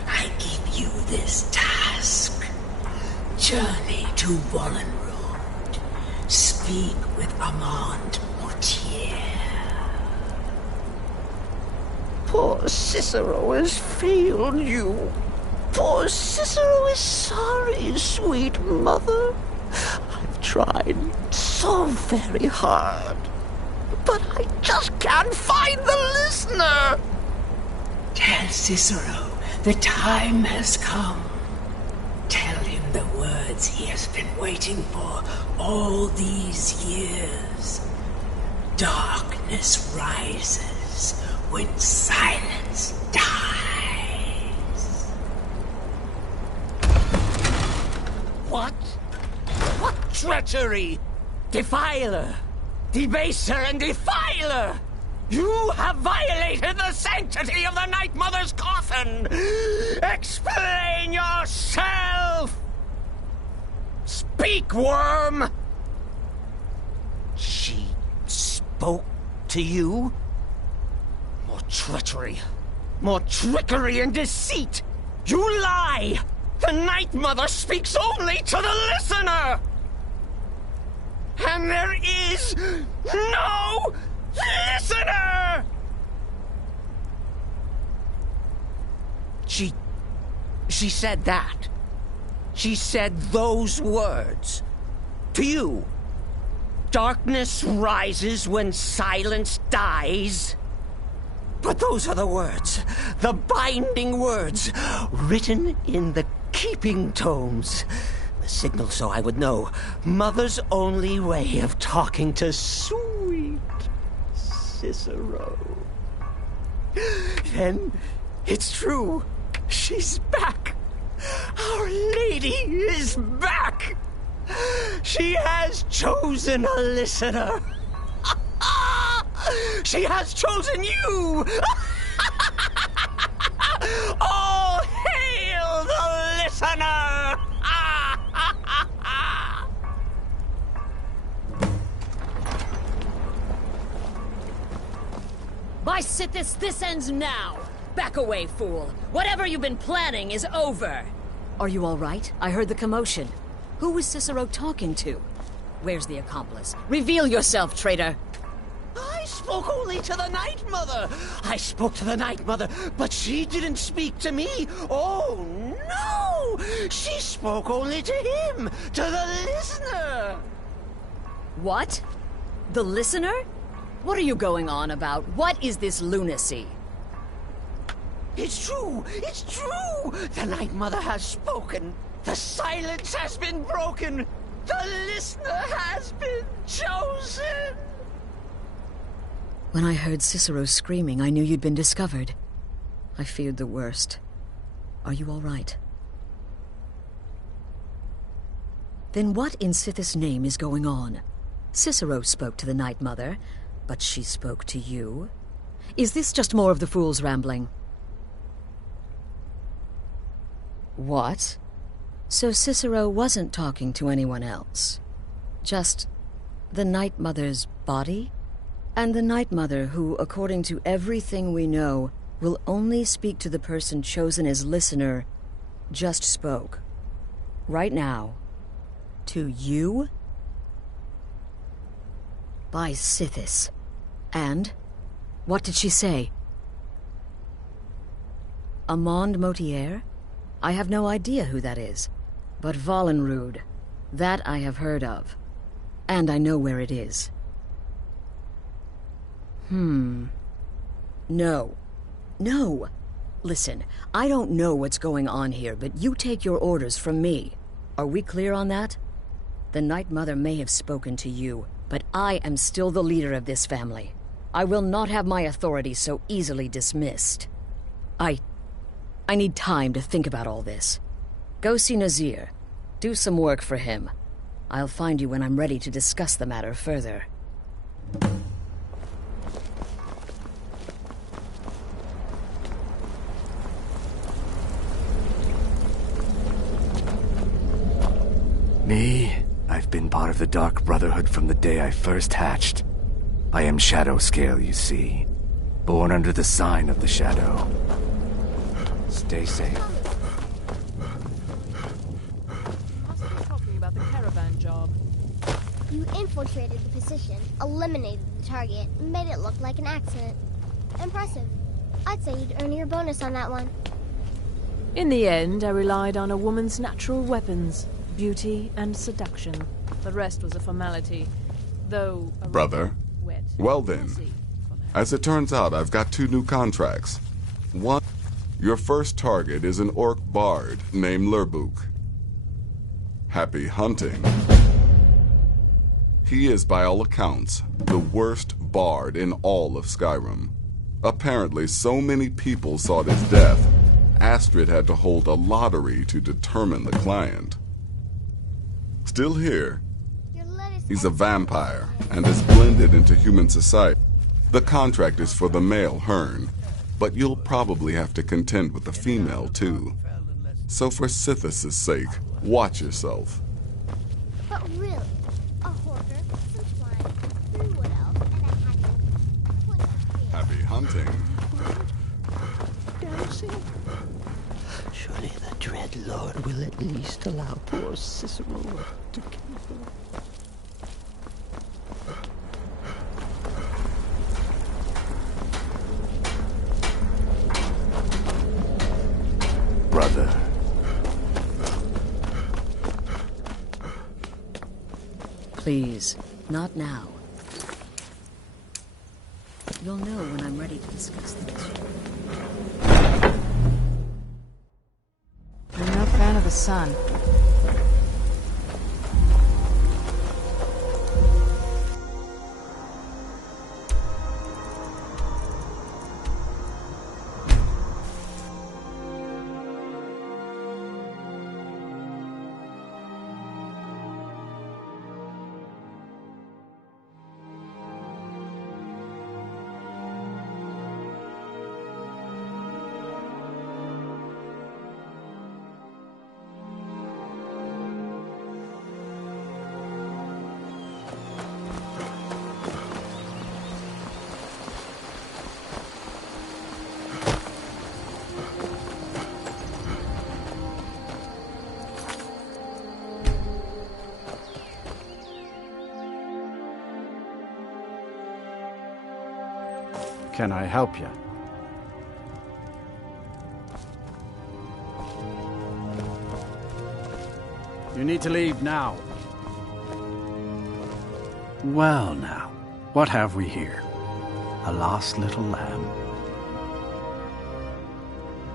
I give you this task. Journey to Wallenroad. Speak speak with Armand Mortier. Poor Cicero has failed you. Poor Cicero is sorry, sweet mother. I've tried so very hard, but I just can't find the listener. Tell Cicero the time has come. Tell him the words he has been waiting for all these years. Darkness rises when silence dies. What? What treachery! Defiler! Debaser and defiler! You have violated the sanctity of the Night Mother's coffin! Explain yourself! Speak, worm! She spoke to you? More treachery, more trickery and deceit! You lie! The Night Mother speaks only to the listener! And there is no listener! She said that. She said those words. To you. Darkness rises when silence dies. But those are the words, the binding words, written in the keeping tomes. The signal so I would know. Mother's only way of talking to sweet Cicero. Then it's true. She's back. Our Lady is back. She has chosen a listener. She has chosen you. All hail the listener. By Sithis, this ends now! Back away, fool! Whatever you've been planning is over! Are you all right? I heard the commotion. Who was Cicero talking to? Where's the accomplice? Reveal yourself, traitor! I spoke only to the Night Mother! I spoke to the Night Mother, but she didn't speak to me! Oh, no! She spoke only to him! To the listener! What? The listener? What are you going on about? What is this lunacy? It's true! It's true! The Night Mother has spoken! The silence has been broken! The listener has been chosen! When I heard Cicero screaming, I knew you'd been discovered. I feared the worst. Are you all right? Then what in Sithis' name is going on? Cicero spoke to the Night Mother, but she spoke to you? Is this just more of the fool's rambling? What? So Cicero wasn't talking to anyone else? Just the Night Mother's body? And the Night Mother who, according to everything we know, will only speak to the person chosen as listener, just spoke. Right now. To you? By Sithis. And? What did she say? Armand Mortier? I have no idea who that is. But Wallenrud, that I have heard of. And I know where it is. No. No! Listen, I don't know what's going on here, but you take your orders from me. Are we clear on that? The Night Mother may have spoken to you, but I am still the leader of this family. I will not have my authority so easily dismissed. I need time to think about all this. Go see Nazir. Do some work for him. I'll find you when I'm ready to discuss the matter further. Me? I've been part of the Dark Brotherhood from the day I first hatched. I am Shadow Scale, you see. Born under the sign of the Shadow. Stay safe. Talking about the caravan job. You Infiltrated the position, eliminated the target, and made it look like an accident. Impressive. I'd say you'd earn your bonus on that one. In the end, I relied on a woman's natural weapons, beauty and seduction. The rest was a formality, though... Brother? Well then, as it turns out, I've got 2 new contracts. One, your first target is an orc bard named Lurbuk. Happy hunting. He is, by all accounts, the worst bard in all of Skyrim. Apparently, so many people sought his death, Astrid had to hold a lottery to determine the client. Still here, he's a vampire and has blended into human society. The contract is for the male Hearn, but you'll probably have to contend with the female too. So for Sithis' sake, watch yourself. But really, a hoarder, some twine, 3 wood elves, and a hatchet. Happy hunting. Dancing. Surely the dread lord will at least allow poor Cicero to kill her. Brother. Please, not now. You'll know when I'm ready to discuss this. I'm no fan of the sun. Can I help you? You need to leave now. Well now, what have we here? A lost little lamb.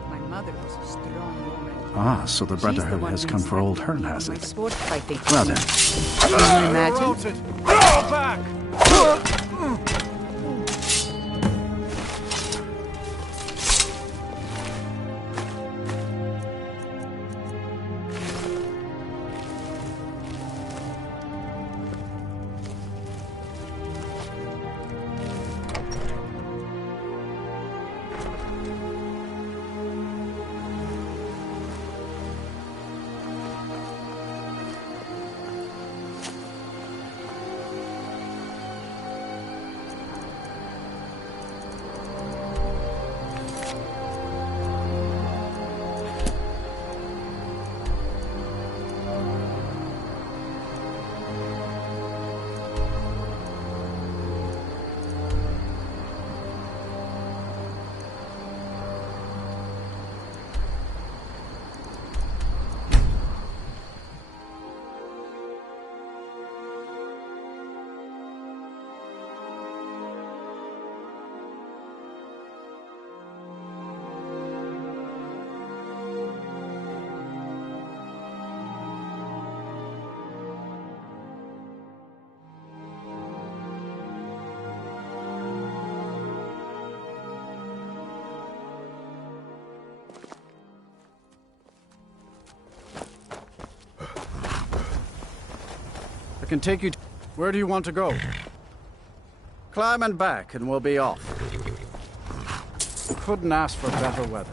My mother was a strong woman. Ah, so the Brotherhood has come for old Hearn, has it? Sport fighting. Well then. Can you imagine? Go back! I can take you to... Where do you want to go? Climb and back and we'll be off. Couldn't ask for better weather.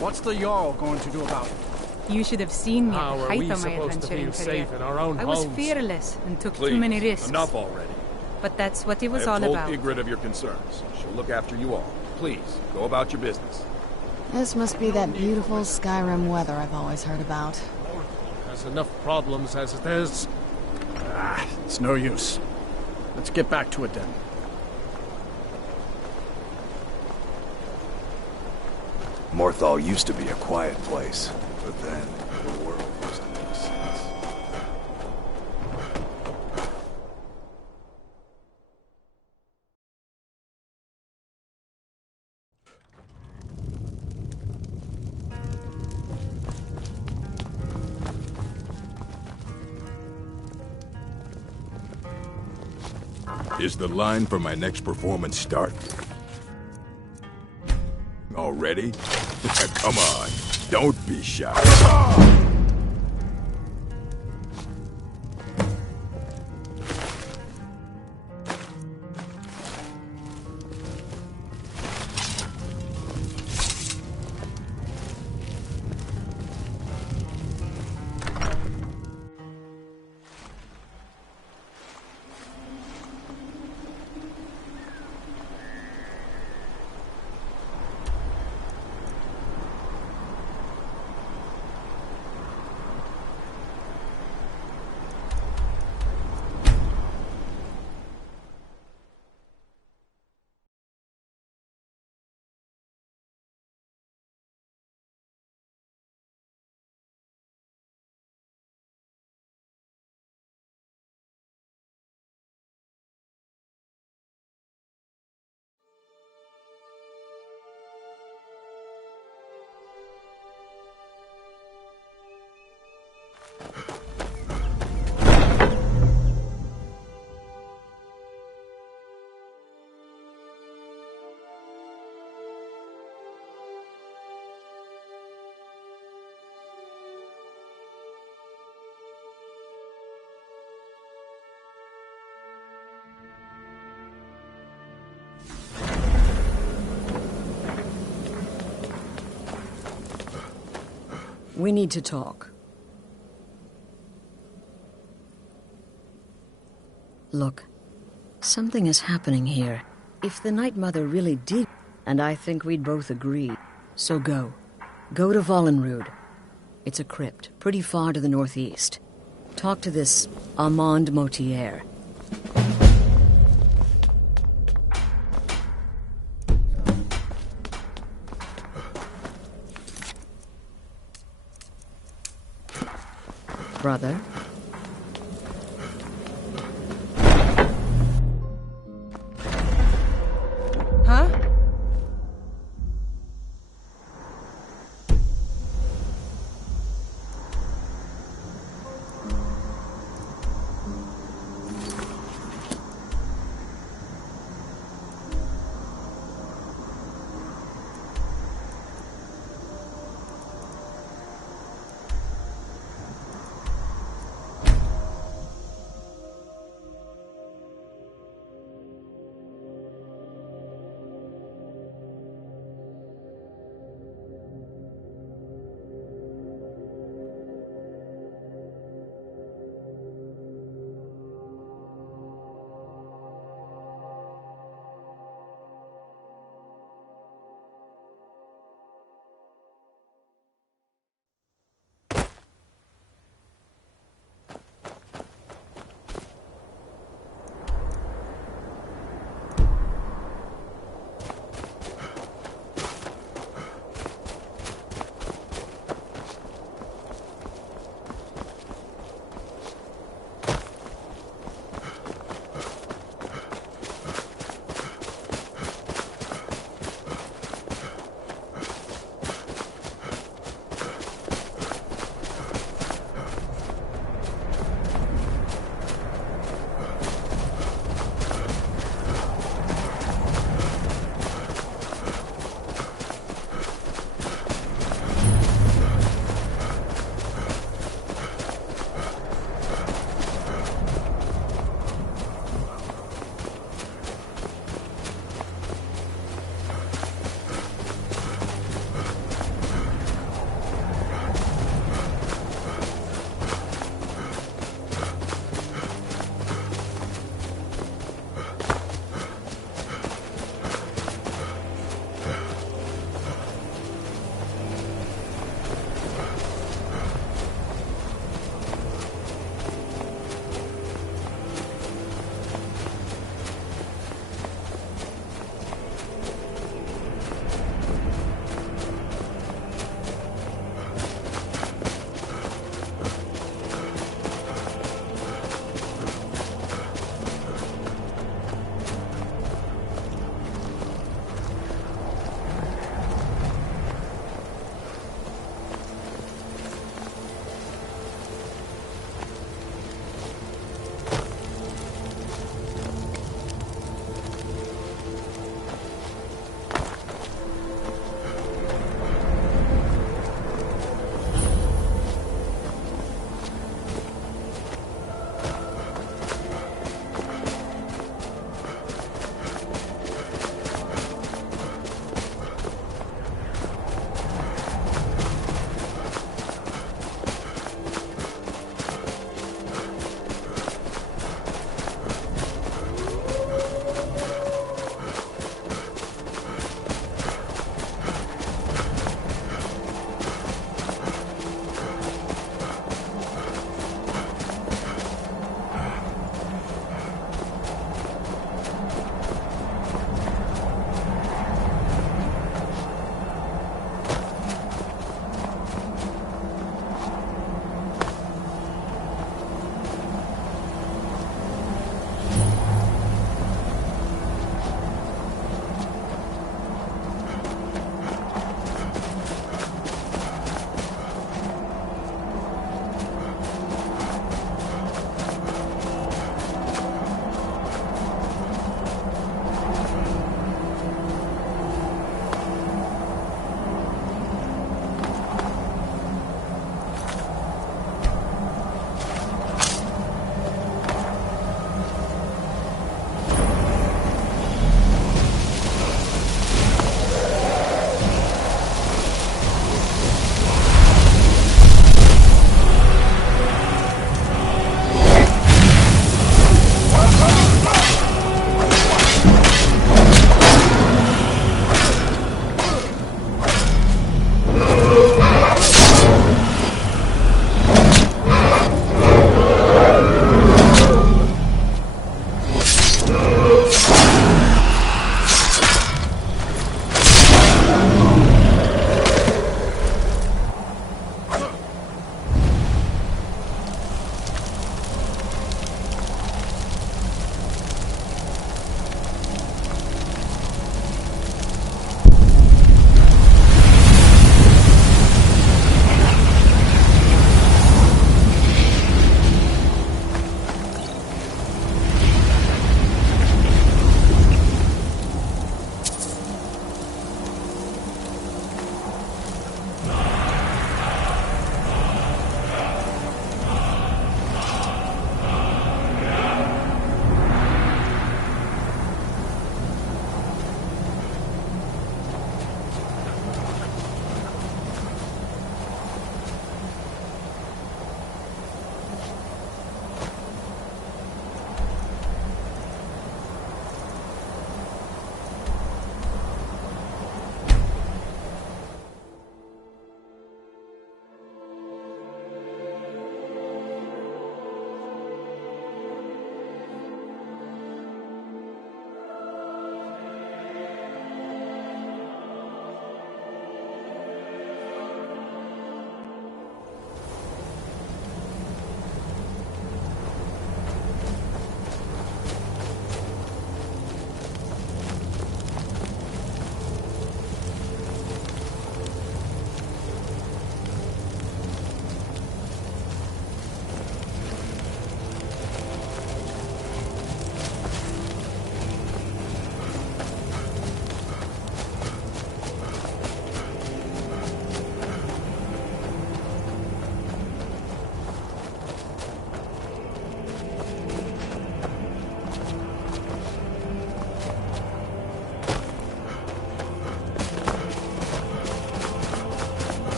What's the Jarl going to do about it? You should have seen me at How the are height we of my supposed to adventuring feel career. safe in our own I was homes? fearless and took Please, too many risks. enough already. But that's what it was I all have about. told Ygritte of your concerns. She'll look after you all. Please, go about your business. This must be that beautiful Skyrim weather I've always heard about. Has enough problems as it is. It's no use. Let's get back to it then. Morthal used to be a quiet place, but then the world used to make sense. Is the line for my next performance start? Already? Come on, don't be shy. We need to talk. Look, something is happening here. If the Night Mother really did, and I think we'd both agree, so go. Go to Vollenrud. It's a crypt, pretty far to the northeast. Talk to this Armand Motier. Brother? Huh?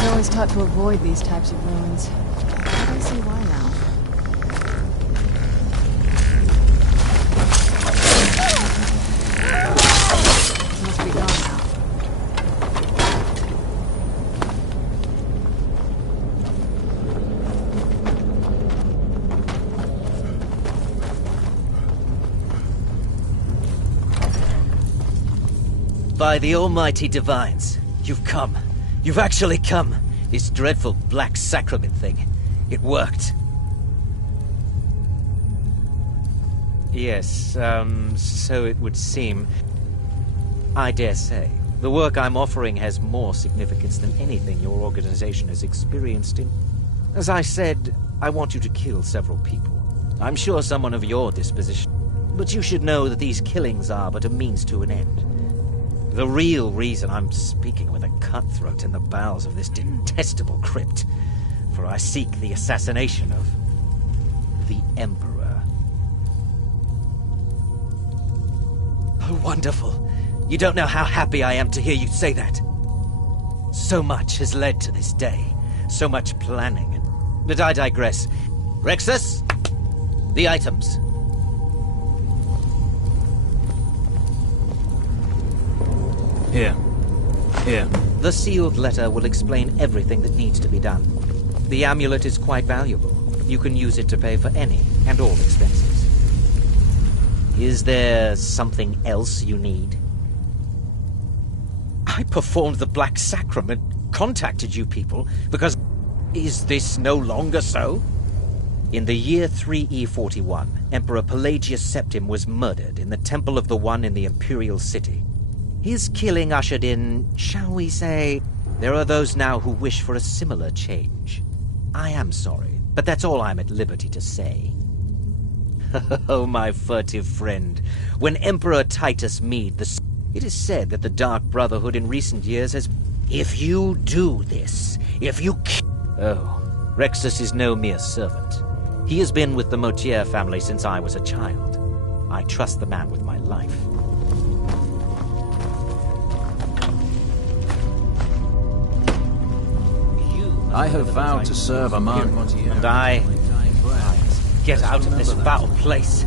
I was taught to avoid these types of ruins. I see why now. Must be gone now. By the almighty divines, you've come. You've actually come. This dreadful black sacrament thing. It worked. Yes, so it would seem. I dare say. The work I'm offering has more significance than anything your organization has experienced in... As I said, I want you to kill several people. I'm sure someone of your disposition. But you should know that these killings are but a means to an end. The real reason I'm speaking with a cutthroat in the bowels of this detestable crypt, for I seek the assassination of the Emperor. Oh, wonderful. You don't know how happy I am to hear you say that. So much has led to this day. So much planning. But I digress. Rexus, the items. Here. The sealed letter will explain everything that needs to be done. The amulet is quite valuable. You can use it to pay for any and all expenses. Is there something else you need? I performed the Black Sacrament, contacted you people, because... Is this no longer so? In the year 3E41, Emperor Pelagius Septim was murdered in the Temple of the One in the Imperial City. His killing ushered in, shall we say, there are those now who wish for a similar change. I am sorry, but that's all I'm at liberty to say. Oh, my furtive friend, when Emperor Titus Mede the... It is said that the Dark Brotherhood in recent years has... If you do this, if you... Oh, Rexus is no mere servant. He has been with the Motier family since I was a child. I trust the man with my life. I have vowed to serve among... And I must get out of this foul place.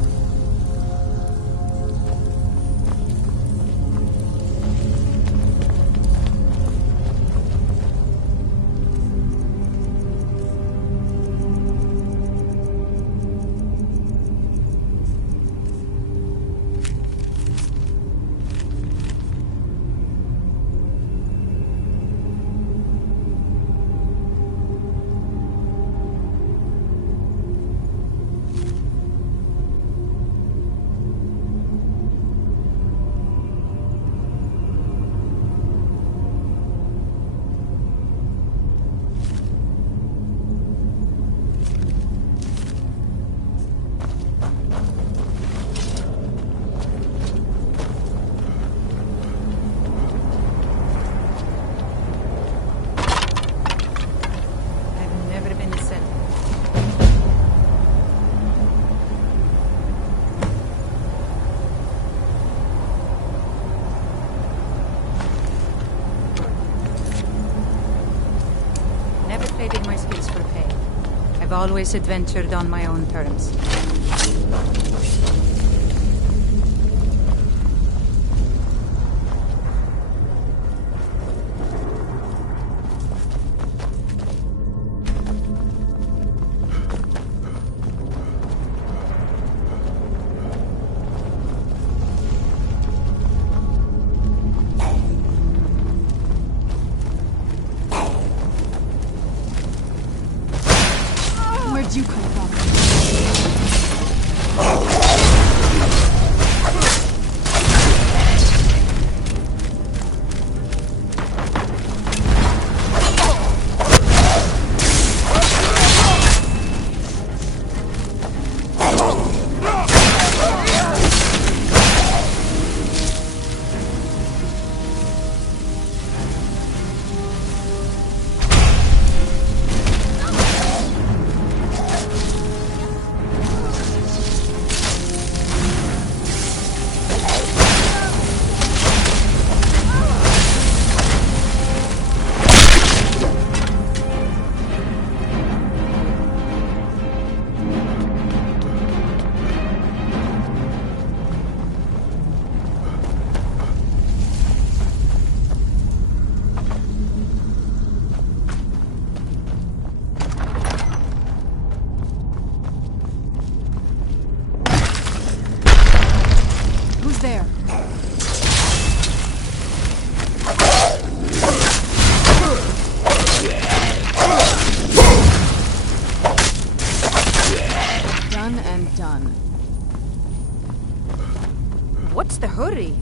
I've always adventured on my own terms. Where'd you come from? There. Done and done. What's the hurry?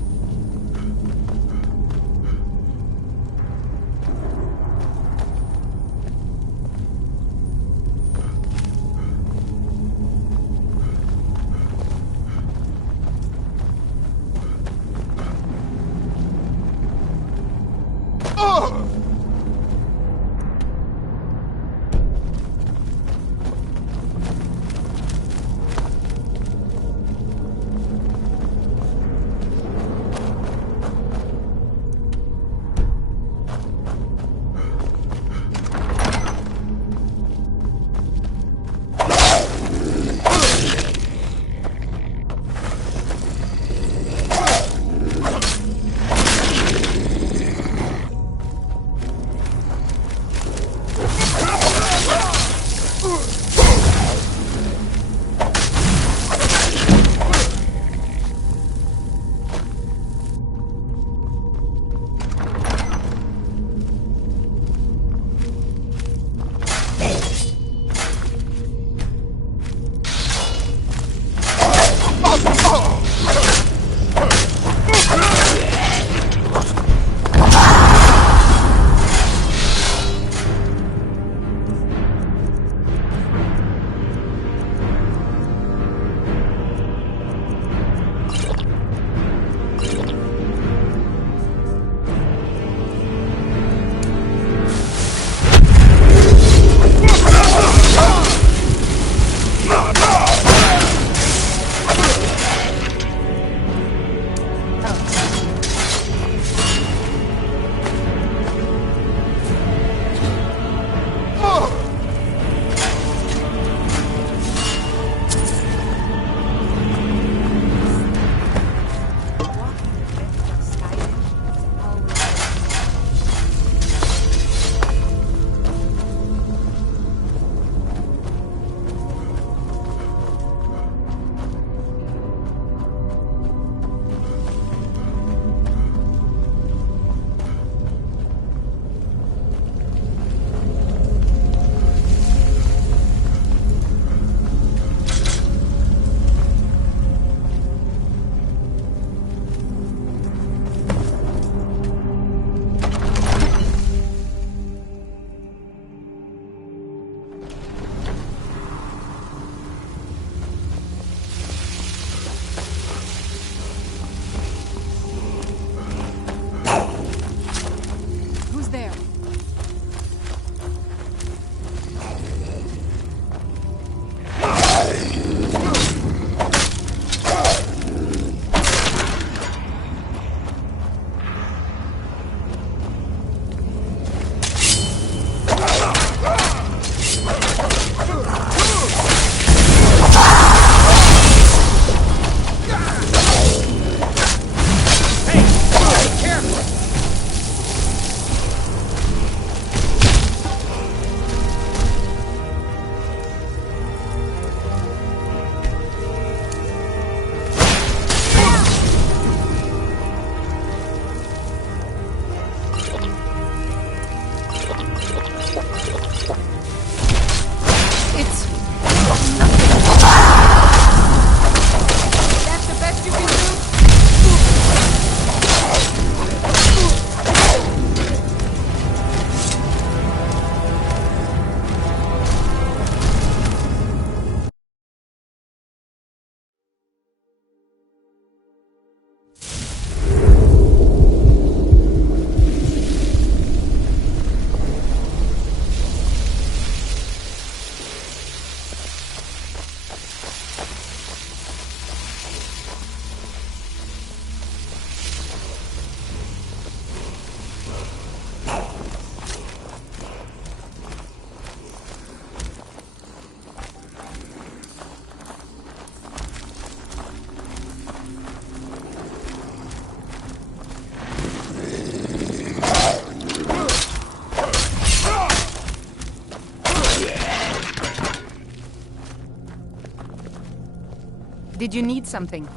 Did you need something?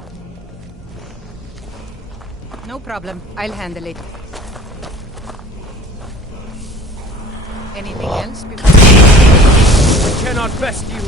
No problem. I'll handle it. Anything else before... I cannot best you!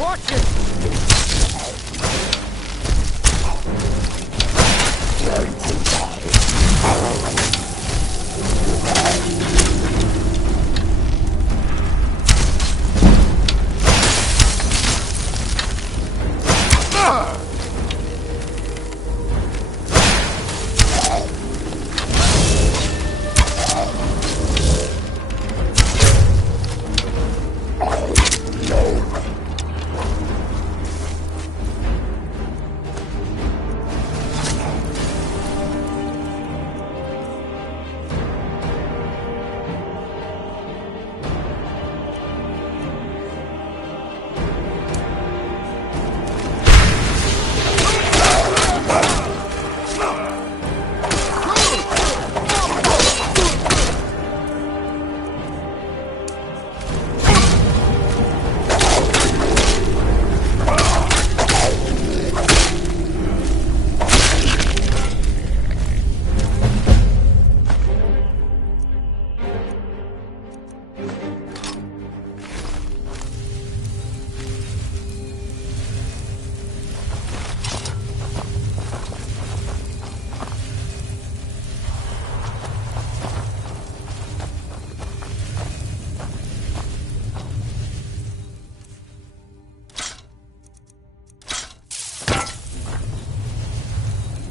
Watch it!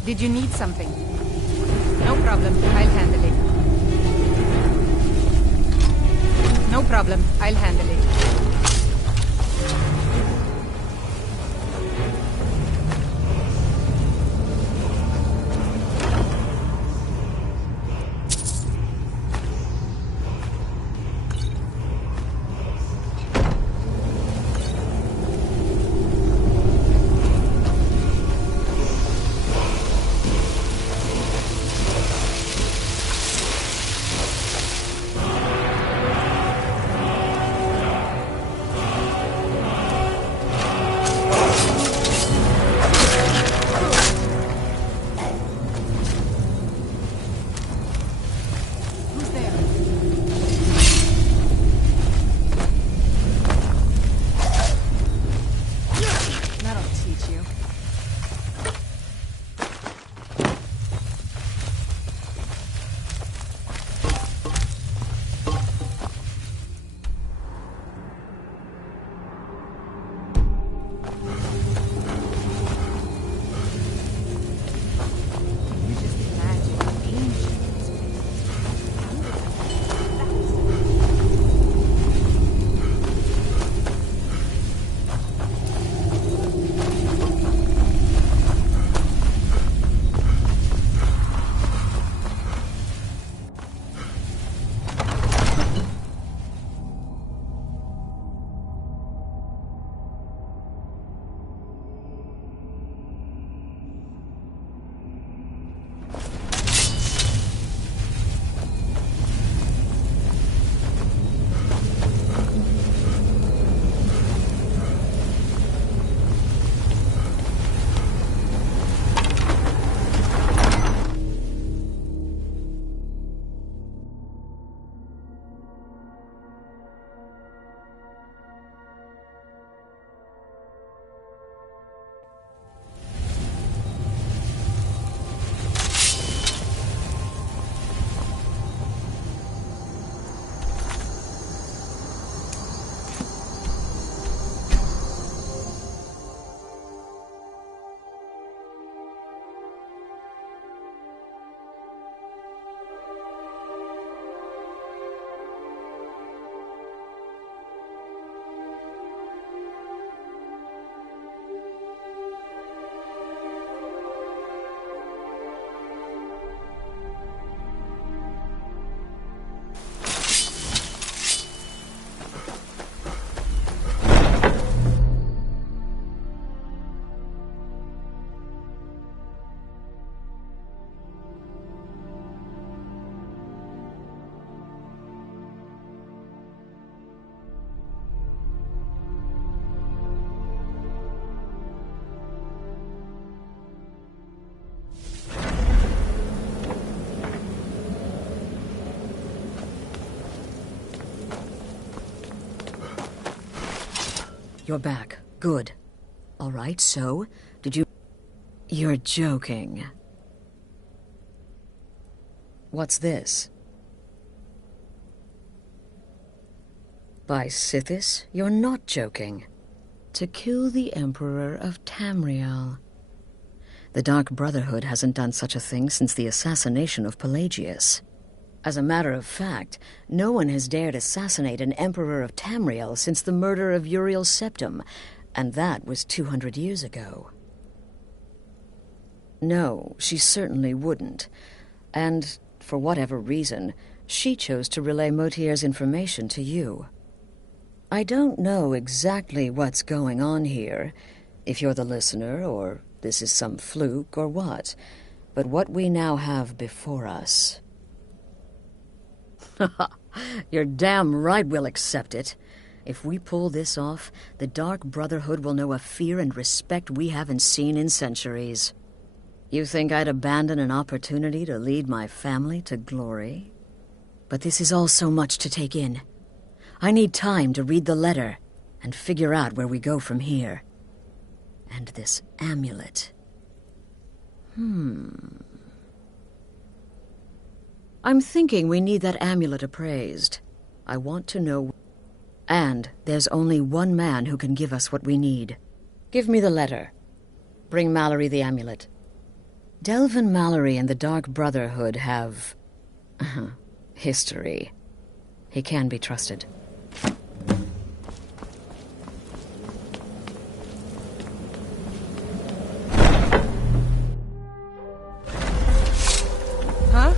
Did you need something? No problem. I'll handle it. No problem. I'll handle it. You're back. Good. All right, so, did you... You're joking. What's this? By Sithis, you're not joking. To kill the Emperor of Tamriel. The Dark Brotherhood hasn't done such a thing since the assassination of Pelagius. As a matter of fact, no one has dared assassinate an Emperor of Tamriel since the murder of Uriel Septim, and that was 200 years ago. No, she certainly wouldn't. And, for whatever reason, she chose to relay Motier's information to you. I don't know exactly what's going on here, if you're the listener, or this is some fluke, or what. But what we now have before us... You're damn right we'll accept it. If we pull this off, the Dark Brotherhood will know a fear and respect we haven't seen in centuries. You think I'd abandon an opportunity to lead my family to glory? But this is all so much to take in. I need time to read the letter and figure out where we go from here. And this amulet. I'm thinking we need that amulet appraised. I want to know... And there's only one man who can give us what we need. Give me the letter. Bring Mallory the amulet. Delvin Mallory and the Dark Brotherhood have... history. He can be trusted. Huh?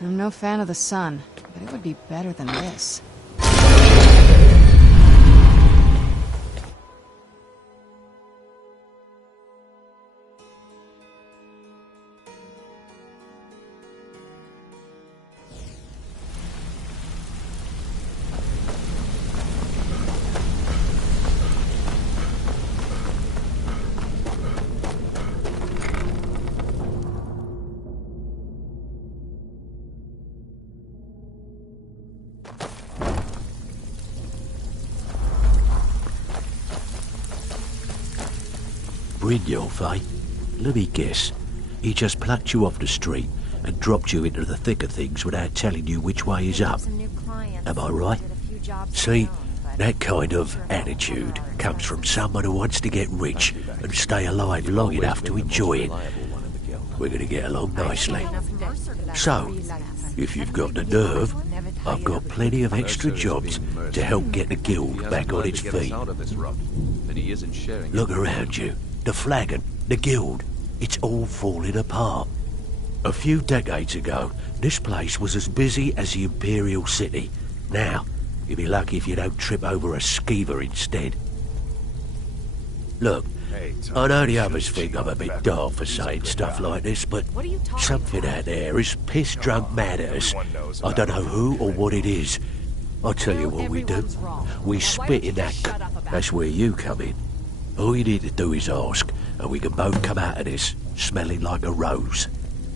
I'm no fan of the sun, but it would be better than this. Brynjolf, eh? Let me guess. He just plucked you off the street and dropped you into the thick of things without telling you which way is up. Am I right? See, that kind of attitude comes from someone who wants to get rich and stay alive long enough to enjoy it. We're going to get along nicely. So, if you've got the nerve, I've got plenty of extra jobs to help get the guild back on its feet. Look around you. The flagon, the guild, it's all falling apart. A few decades ago, this place was as busy as the Imperial City. Now, you'll be lucky if you don't trip over a skeever instead. Look, I know the others think I'm a bit daft for saying stuff like this, but something out there is piss-drunk mad at us. I don't know who or what it is. I'll tell you what we do. We spit in that That's where you come in. All you need to do is ask, and we can both come out of this smelling like a rose.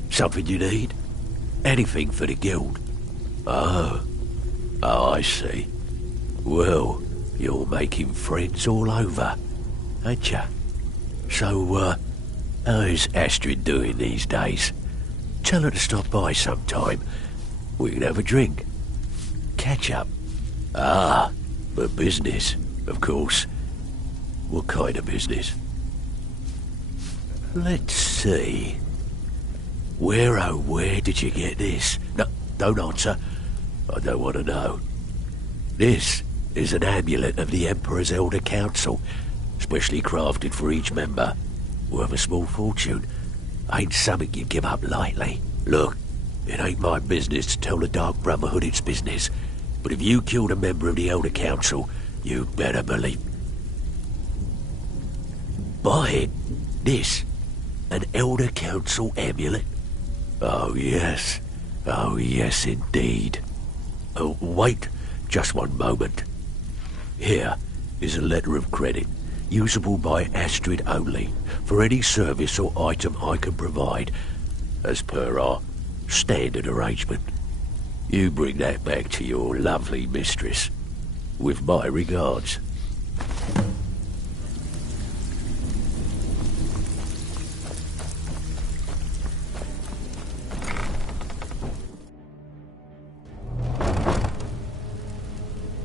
Something you need? Anything for the guild? Oh, I see. Well, you're making friends all over, ain't ya? So, how's Astrid doing these days? Tell her to stop by sometime. We can have a drink. Catch up. Ah, but business, of course. What kind of business? Let's see. Where, oh, where did you get this? No, don't answer. I don't want to know. This is an amulet of the Emperor's Elder Council. specially crafted for each member, worth a small fortune. Ain't something you give up lightly. Look, it ain't my business to tell the Dark Brotherhood its business, but if you killed a member of the Elder Council, you better believe... Buy it. This. An Elder Council amulet. Oh yes indeed. Oh, wait just one moment. Here is a letter of credit, usable by Astrid only, for any service or item I can provide, as per our standard arrangement. You bring that back to your lovely mistress, with my regards.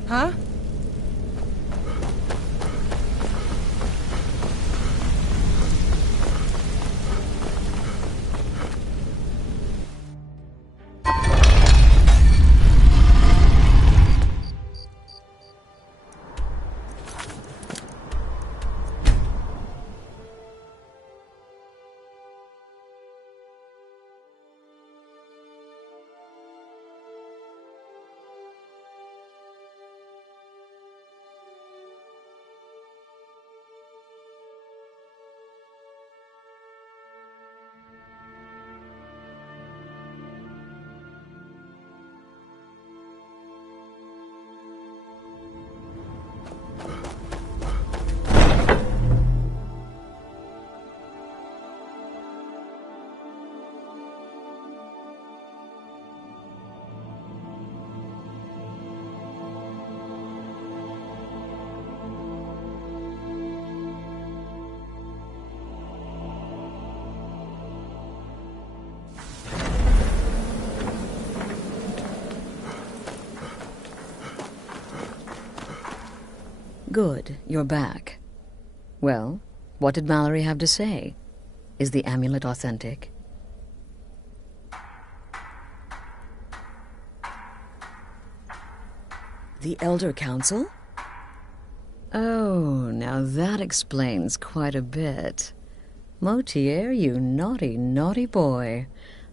Huh? Good, you're back. Well, what did Mallory have to say? Is the amulet authentic? The Elder Council? Oh, now that explains quite a bit. Motier, you naughty, naughty boy.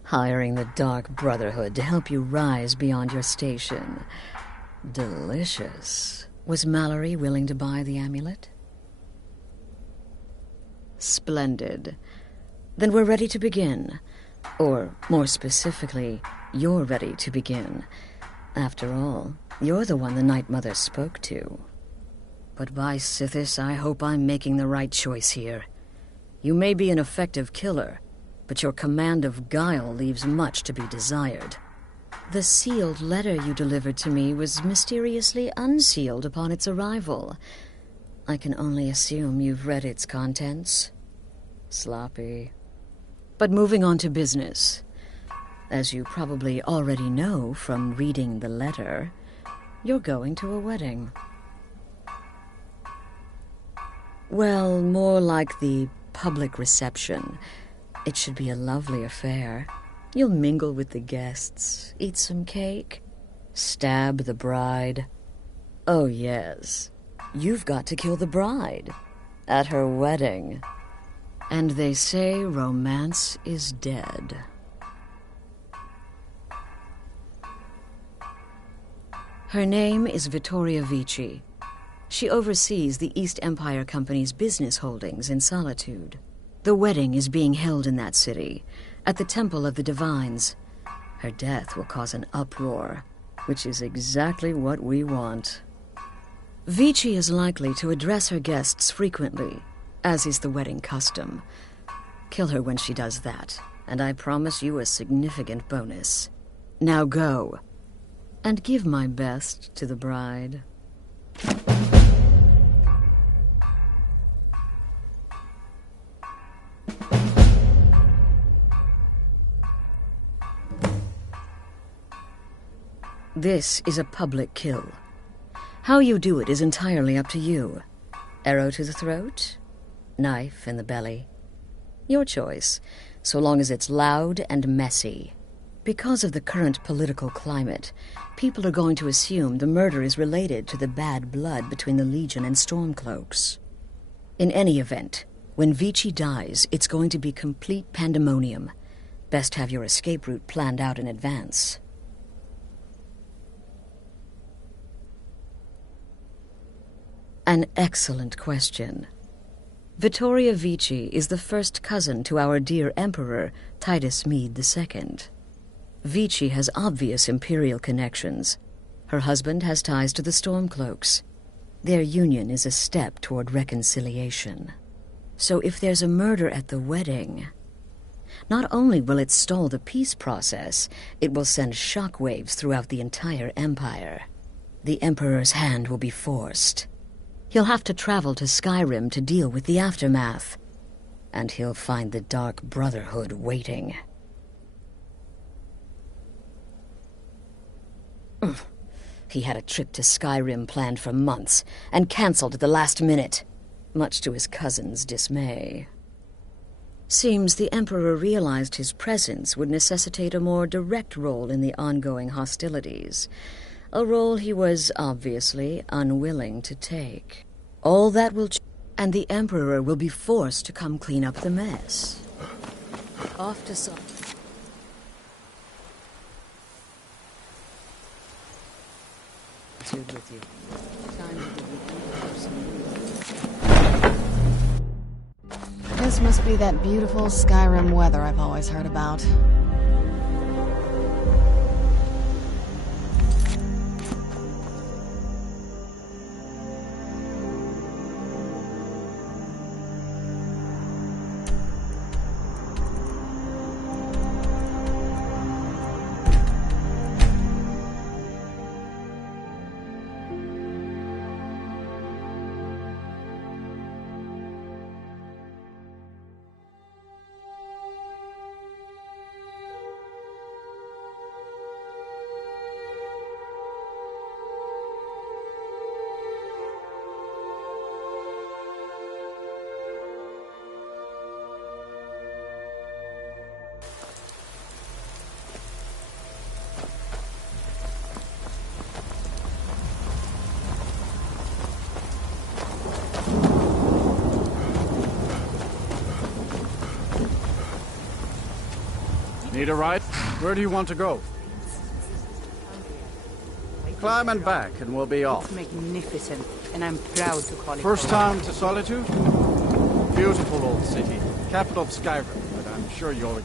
Hiring the Dark Brotherhood to help you rise beyond your station. Delicious. Was Mallory willing to buy the amulet? Splendid. Then we're ready to begin. Or, more specifically, you're ready to begin. After all, you're the one the Night Mother spoke to. But by Sithis, I hope I'm making the right choice here. You may be an effective killer, but your command of guile leaves much to be desired. The sealed letter you delivered to me was mysteriously unsealed upon its arrival. I can only assume you've read its contents. Sloppy. But moving on to business. As you probably already know from reading the letter, you're going to a wedding. Well, more like the public reception. It should be a lovely affair. You'll mingle with the guests, eat some cake, stab the bride. Oh yes, you've got to kill the bride at her wedding. And they say romance is dead. Her name is Vittoria Vici. She oversees the East Empire Company's business holdings in Solitude. The wedding is being held in that city, at the Temple of the Divines. Her death will cause an uproar, which is exactly what we want. Vici is likely to address her guests frequently, as is the wedding custom. Kill her when she does that, and I promise you a significant bonus. Now go, and give my best to the bride. This is a public kill. How you do it is entirely up to you. Arrow to the throat? Knife in the belly? Your choice, so long as it's loud and messy. Because of the current political climate, people are going to assume the murder is related to the bad blood between the Legion and Stormcloaks. In any event, when Vici dies, it's going to be complete pandemonium. Best have your escape route planned out in advance. An excellent question. Vittoria Vici is the first cousin to our dear Emperor, Titus Mede II. Vici has obvious imperial connections. Her husband has ties to the Stormcloaks. Their union is a step toward reconciliation. So if there's a murder at the wedding, not only will it stall the peace process, it will send shockwaves throughout the entire empire. The Emperor's hand will be forced. He'll have to travel to Skyrim to deal with the aftermath. And he'll find the Dark Brotherhood waiting. He had a trip to Skyrim planned for months, and cancelled at the last minute, much to his cousin's dismay. Seems the Emperor realized his presence would necessitate a more direct role in the ongoing hostilities, a role he was obviously unwilling to take. All that will and the Emperor will be forced to come clean up the mess. Off to some... with you. This must be that beautiful Skyrim weather I've always heard about. Need a ride? Where do you want to go? Climb and back, and we'll be off. Magnificent, and I'm proud to call it. First time to Solitude? Beautiful old city. Capital of Skyrim, but I'm sure you'll...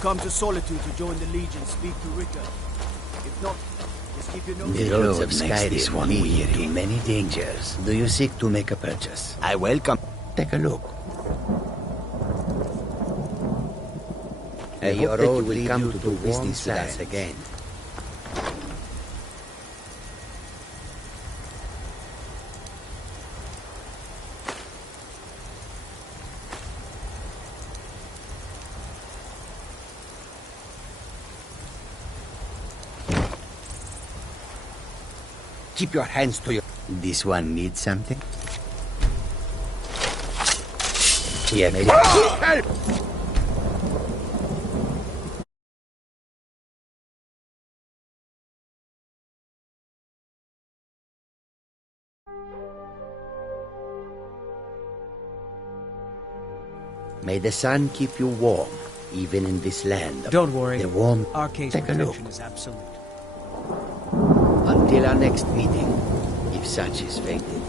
Come to Solitude to join the Legion, speak to Rickard. If not, just keep your nose... The road of Skyrim leads to many dangers. Do you seek to make a purchase? I welcome. Take a look. Your road will come to do business with us again. Keep your hands to your... This one needs something? Here, maybe... Help! May the sun keep you warm, even in this land. Don't worry. The warm... Arcane's Take a look. protection is absolute. Until our next meeting, if such is fated.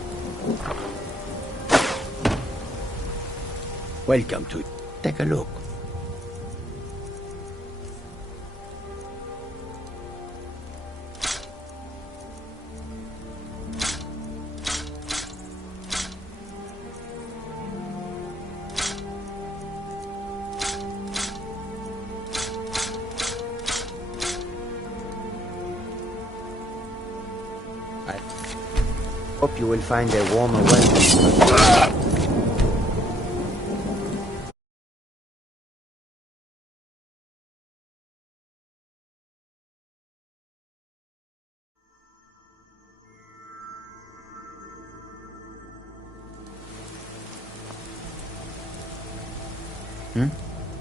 Welcome to... Take a look. I hope you will find a warmer welcome.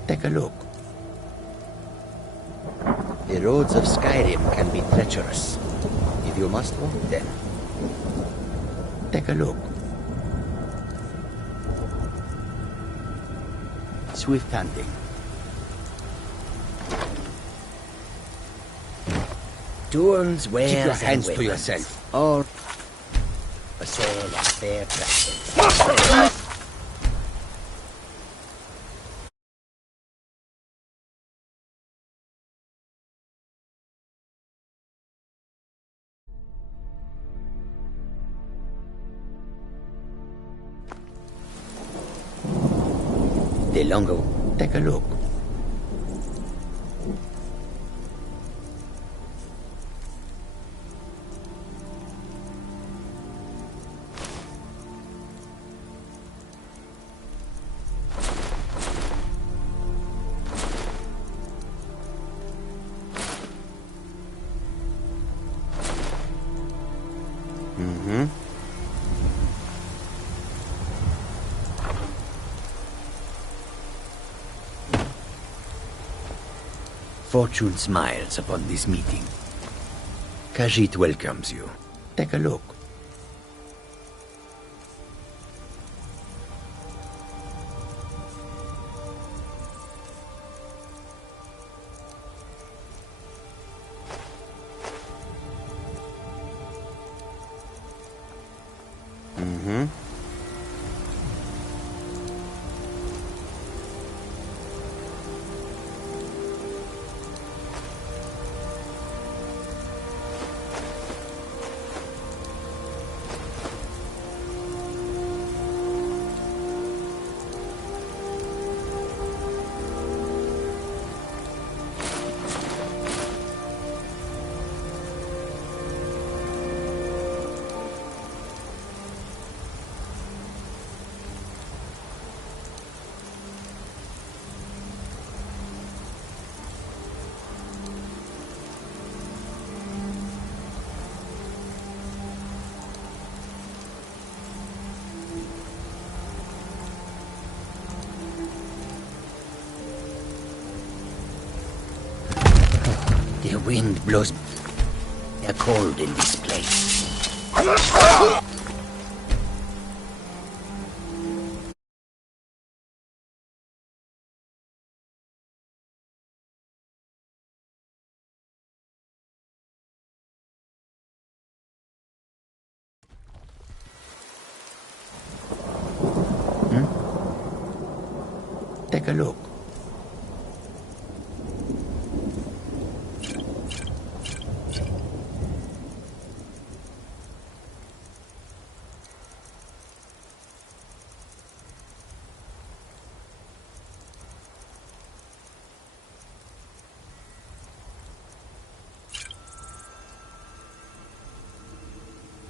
Take a look. The roads of Skyrim can be treacherous, if you must walk them. Take a look. Swift hunting. Turns, wares, keep your hands to yourself. Or for sale at fair prices. The longer, take a look. Fortune smiles upon this meeting. Khajiit welcomes you. Take a look. The wind blows. They're cold in this place. Take a look.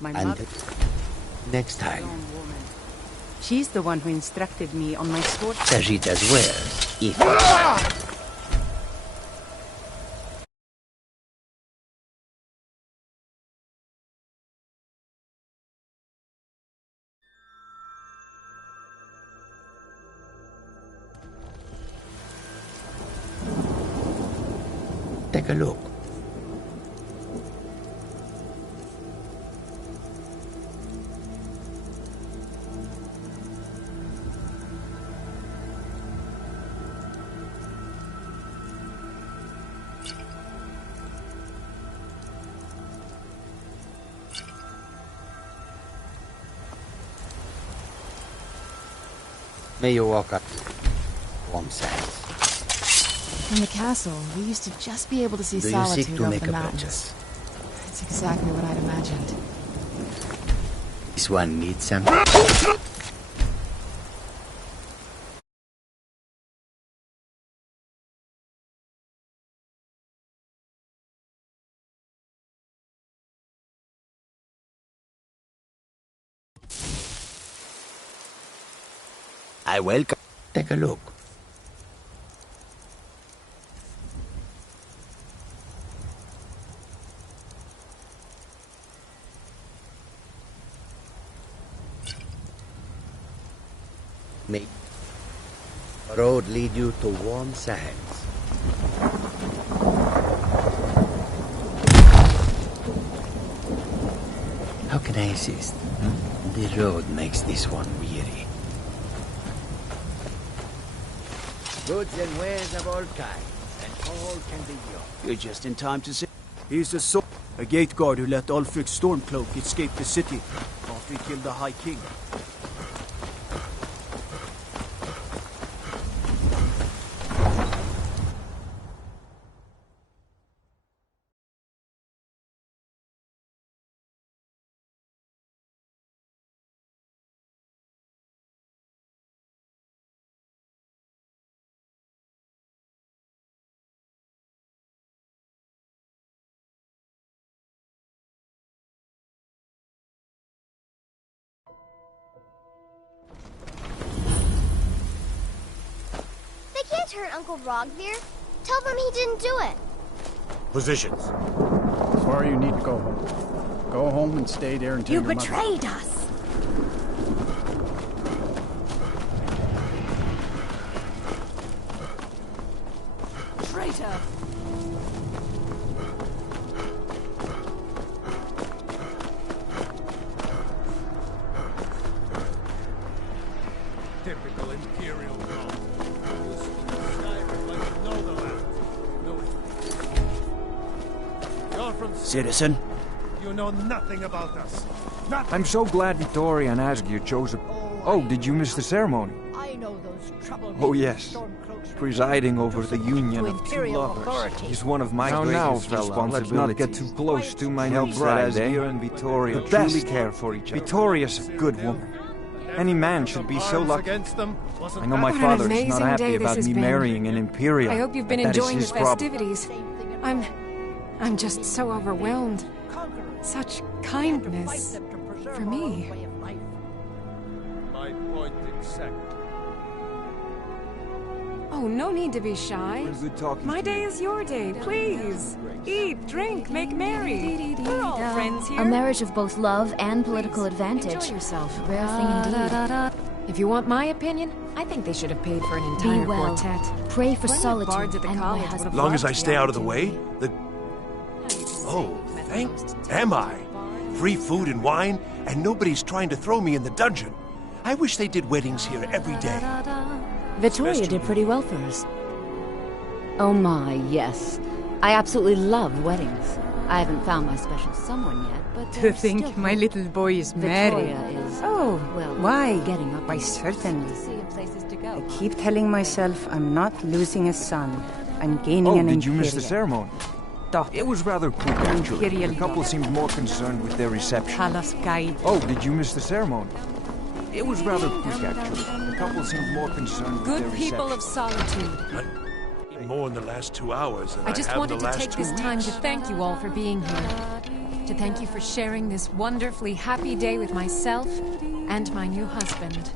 My And mother, next time, she's the one who instructed me on my sword. Khajiit as well, if... Take a look. May you walk up warm sands. From the castle, we used to just be able to see Do you solitude seek to over make the a mountains. purchase? That's exactly what I'd imagined. This one needs some... I welcome. Take a look. May the road lead you to warm sands. How can I assist? The road makes this one weary. Goods and wares of all kinds, and all can be yours. You're just in time to see. He's the sword, a gate guard who let Ulfric's Stormcloak escape the city after he killed the High King. They can't hurt Uncle Rogvir. Tell them he didn't do it. Positions. Sorry, you need to go home. Go home and stay there until You your betrayed us! Traitor! Typical Imperial law. You speak Skyrim like you know the land. You're from Citizen? You know nothing about us. I'm so glad Vittoria and Asgeir chose a... Oh, did you miss the ceremony? I know those troublemakers. Oh, yes. Presiding over the union of two lovers is one of my greatest responsibilities. Let's not get too close to my niece that Asgeir and Vittoria truly care for each other. Vittoria's a good woman. Any man should be so lucky. I know my father is not happy about me marrying an Imperial. I hope you've been enjoying the festivities. I'm just so overwhelmed. Such kindness for me. My point exactly. Oh, no need to be shy. My day is your day. Please. Eat, drink, make merry. We're all friends here. A marriage of both love and political advantage. Enjoy yourself. Rare thing indeed. If you want my opinion, I think they should have paid for an entire Be well. quartet. Pray for Plenty of solitude bards at the and college my husband. As long as I stay out of the way, Oh, am I? Free food and wine, and nobody's trying to throw me in the dungeon. I wish they did weddings here every day. Vittoria did pretty well for us. Oh my, yes. I absolutely love weddings. I haven't found my special someone yet, but... To think my little boy is married. Victoria is... Oh, well, why? Getting up. Why, certainly. Places to go. I keep telling myself I'm not losing a son. I'm gaining an did you miss the Imperial. ceremony? It was rather quick, actually. The couple seemed more concerned with their reception. Palace guide. Oh, did you miss the ceremony? It was rather quick, actually. The couple seemed more concerned with their Good reception. people of solitude. More in the last 2 hours than I just have in wanted the to last take 2 this time to weeks. thank you all for being here. To thank you for sharing this wonderfully happy day with myself and my new husband.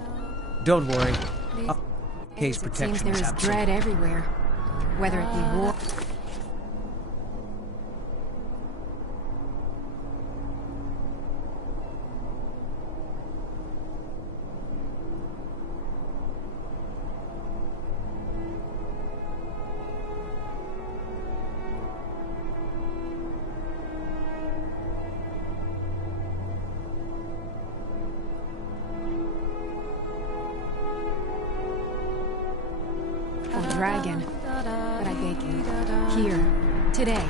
Don't worry. Case It seems protection there is is absolute. dread everywhere. Whether it be war... or dragon. But I beg you, here, today.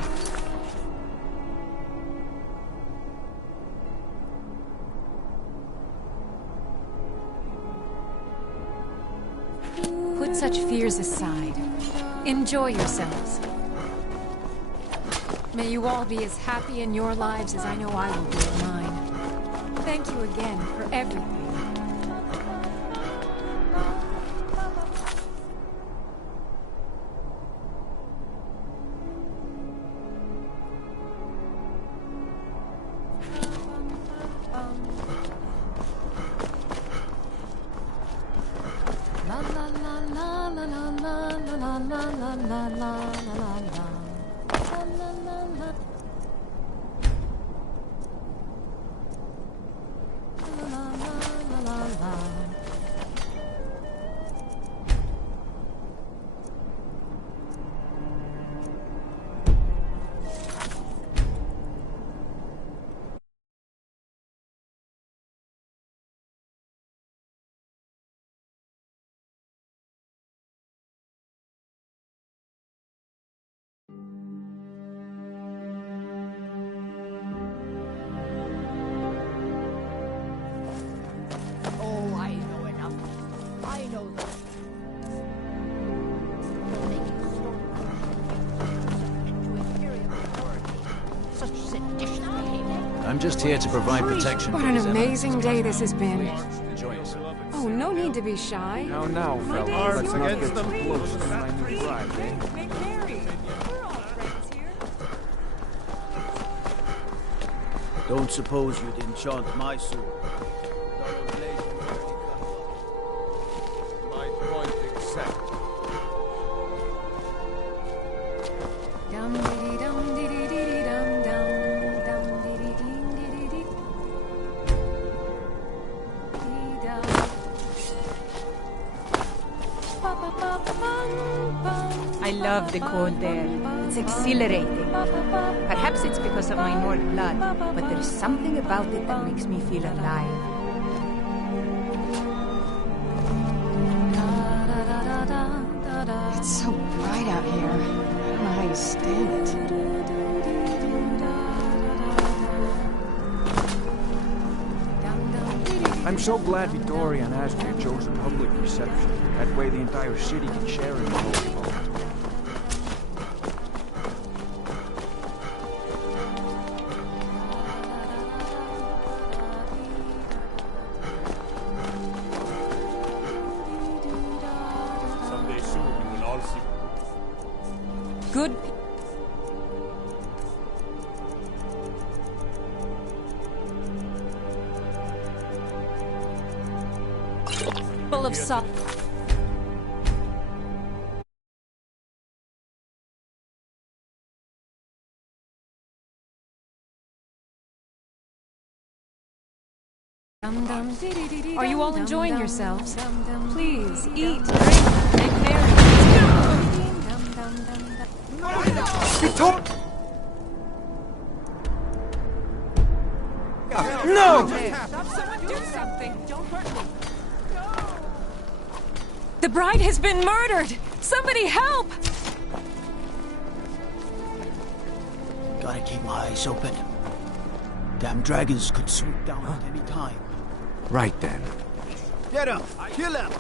Put such fears aside. Enjoy yourselves. May you all be as happy in your lives as I know I will be in mine. Thank you again for everything. Oh, I know enough. I know this. Such seditious behavior. I'm just here to provide protection. What for an his amazing eminence. day this has been. Enjoy yourself. Oh, no need to be shy. Now, My day fellas, is let's not yours. get too Please, close to my new please, bride, eh? Make merry. We're all friends here. Don't suppose you'd enchant my sword. My point exact. Dum dee dum dee dee dee dum dum dum dee dee dee dee dee dee dum. Ba ba ba bum bum. I love the cold air. It's exhilarating. Perhaps it's because of my Nord blood, but there's something about it that makes me feel alive. It's so bright out here. I don't know how you stand it. I'm so glad Vittoria and Asgard chose a public reception. That way the entire city can share in the holy moment. Someday soon you will all see. Good. Full of salt. Are you all enjoying yourselves? Please, eat, drink, make merry. No! Someone do something. Don't hurt me. The bride has been murdered! Somebody help! Gotta keep my eyes open. Damn dragons could swoop down at any time. Right then. Get him! Kill him!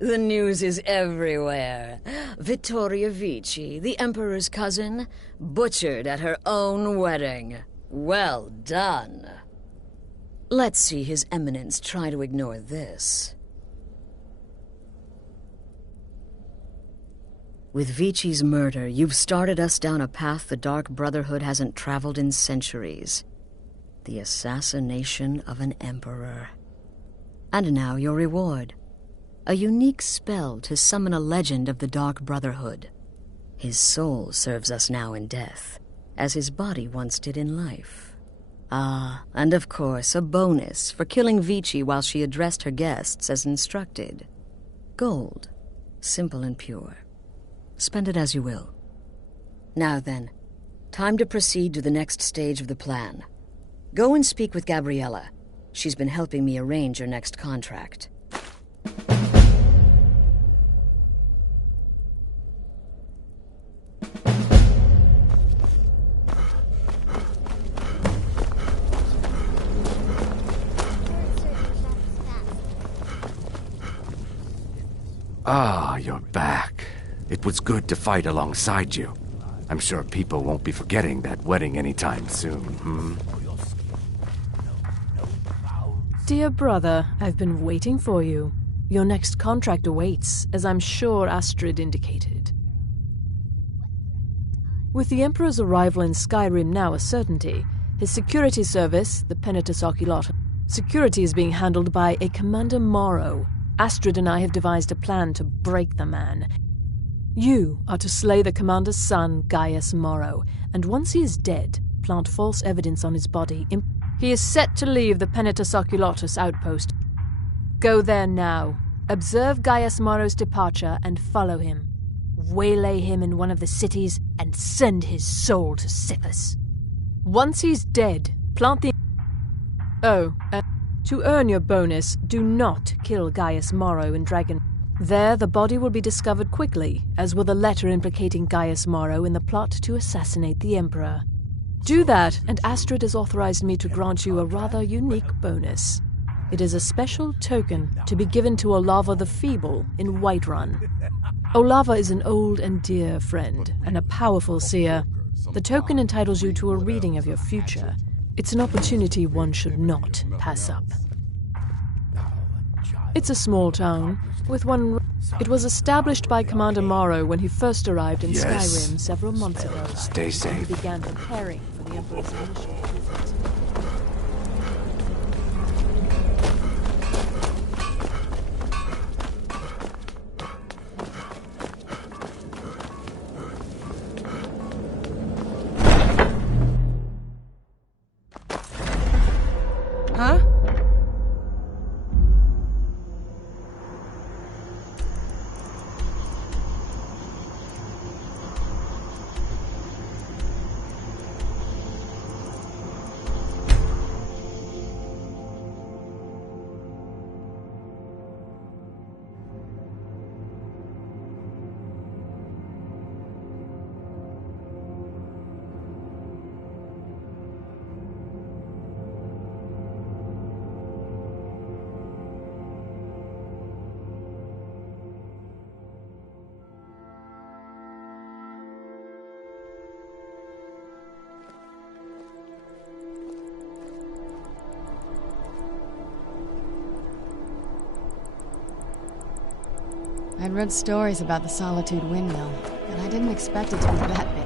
The news is everywhere. Vittoria Vici, the Emperor's cousin, butchered at her own wedding. Well done. Let's see His Eminence try to ignore this. With Vici's murder, you've started us down a path the Dark Brotherhood hasn't traveled in centuries. The assassination of an emperor. And now your reward. A unique spell to summon a legend of the Dark Brotherhood. His soul serves us now in death, as his body once did in life. Ah, and of course, a bonus for killing Vici while she addressed her guests as instructed. Gold. Simple and pure. Spend it as you will. Now then, time to proceed to the next stage of the plan. Go and speak with Gabriella. She's been helping me arrange your next contract. Ah, you're back. It was good to fight alongside you. I'm sure people won't be forgetting that wedding anytime soon, Dear brother, I've been waiting for you. Your next contract awaits, as I'm sure Astrid indicated. With the Emperor's arrival in Skyrim now a certainty, his security service, the Penitus Oculata, security is being handled by a Commander Morrow. Astrid and I have devised a plan to break the man. You are to slay the commander's son, Gaius Morrow, and once he is dead, plant false evidence on his body. He is set to leave the Penitus Oculatus outpost. Go there now. Observe Gaius Morrow's departure and follow him. Waylay him in one of the cities and send his soul to Sithis. Once he's dead, plant the... To earn your bonus, do not kill Gaius Morrow in Dragon. There, the body will be discovered quickly, as will the letter implicating Gaius Morrow in the plot to assassinate the Emperor. Do that, and Astrid has authorized me to grant you a rather unique bonus. It is a special token to be given to Olava the Feeble in Whiterun. Olava is an old and dear friend, and a powerful seer. The token entitles you to a reading of your future. It's an opportunity one should not pass up. It's a small town, with one... It was established by Commander Morrow when he first arrived in Skyrim several months ago. Stay safe. He began preparing for the Emperor's initial visit. Huh? I'd read stories about the Solitude Windmill, but I didn't expect it to be that big.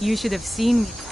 You should have seen me.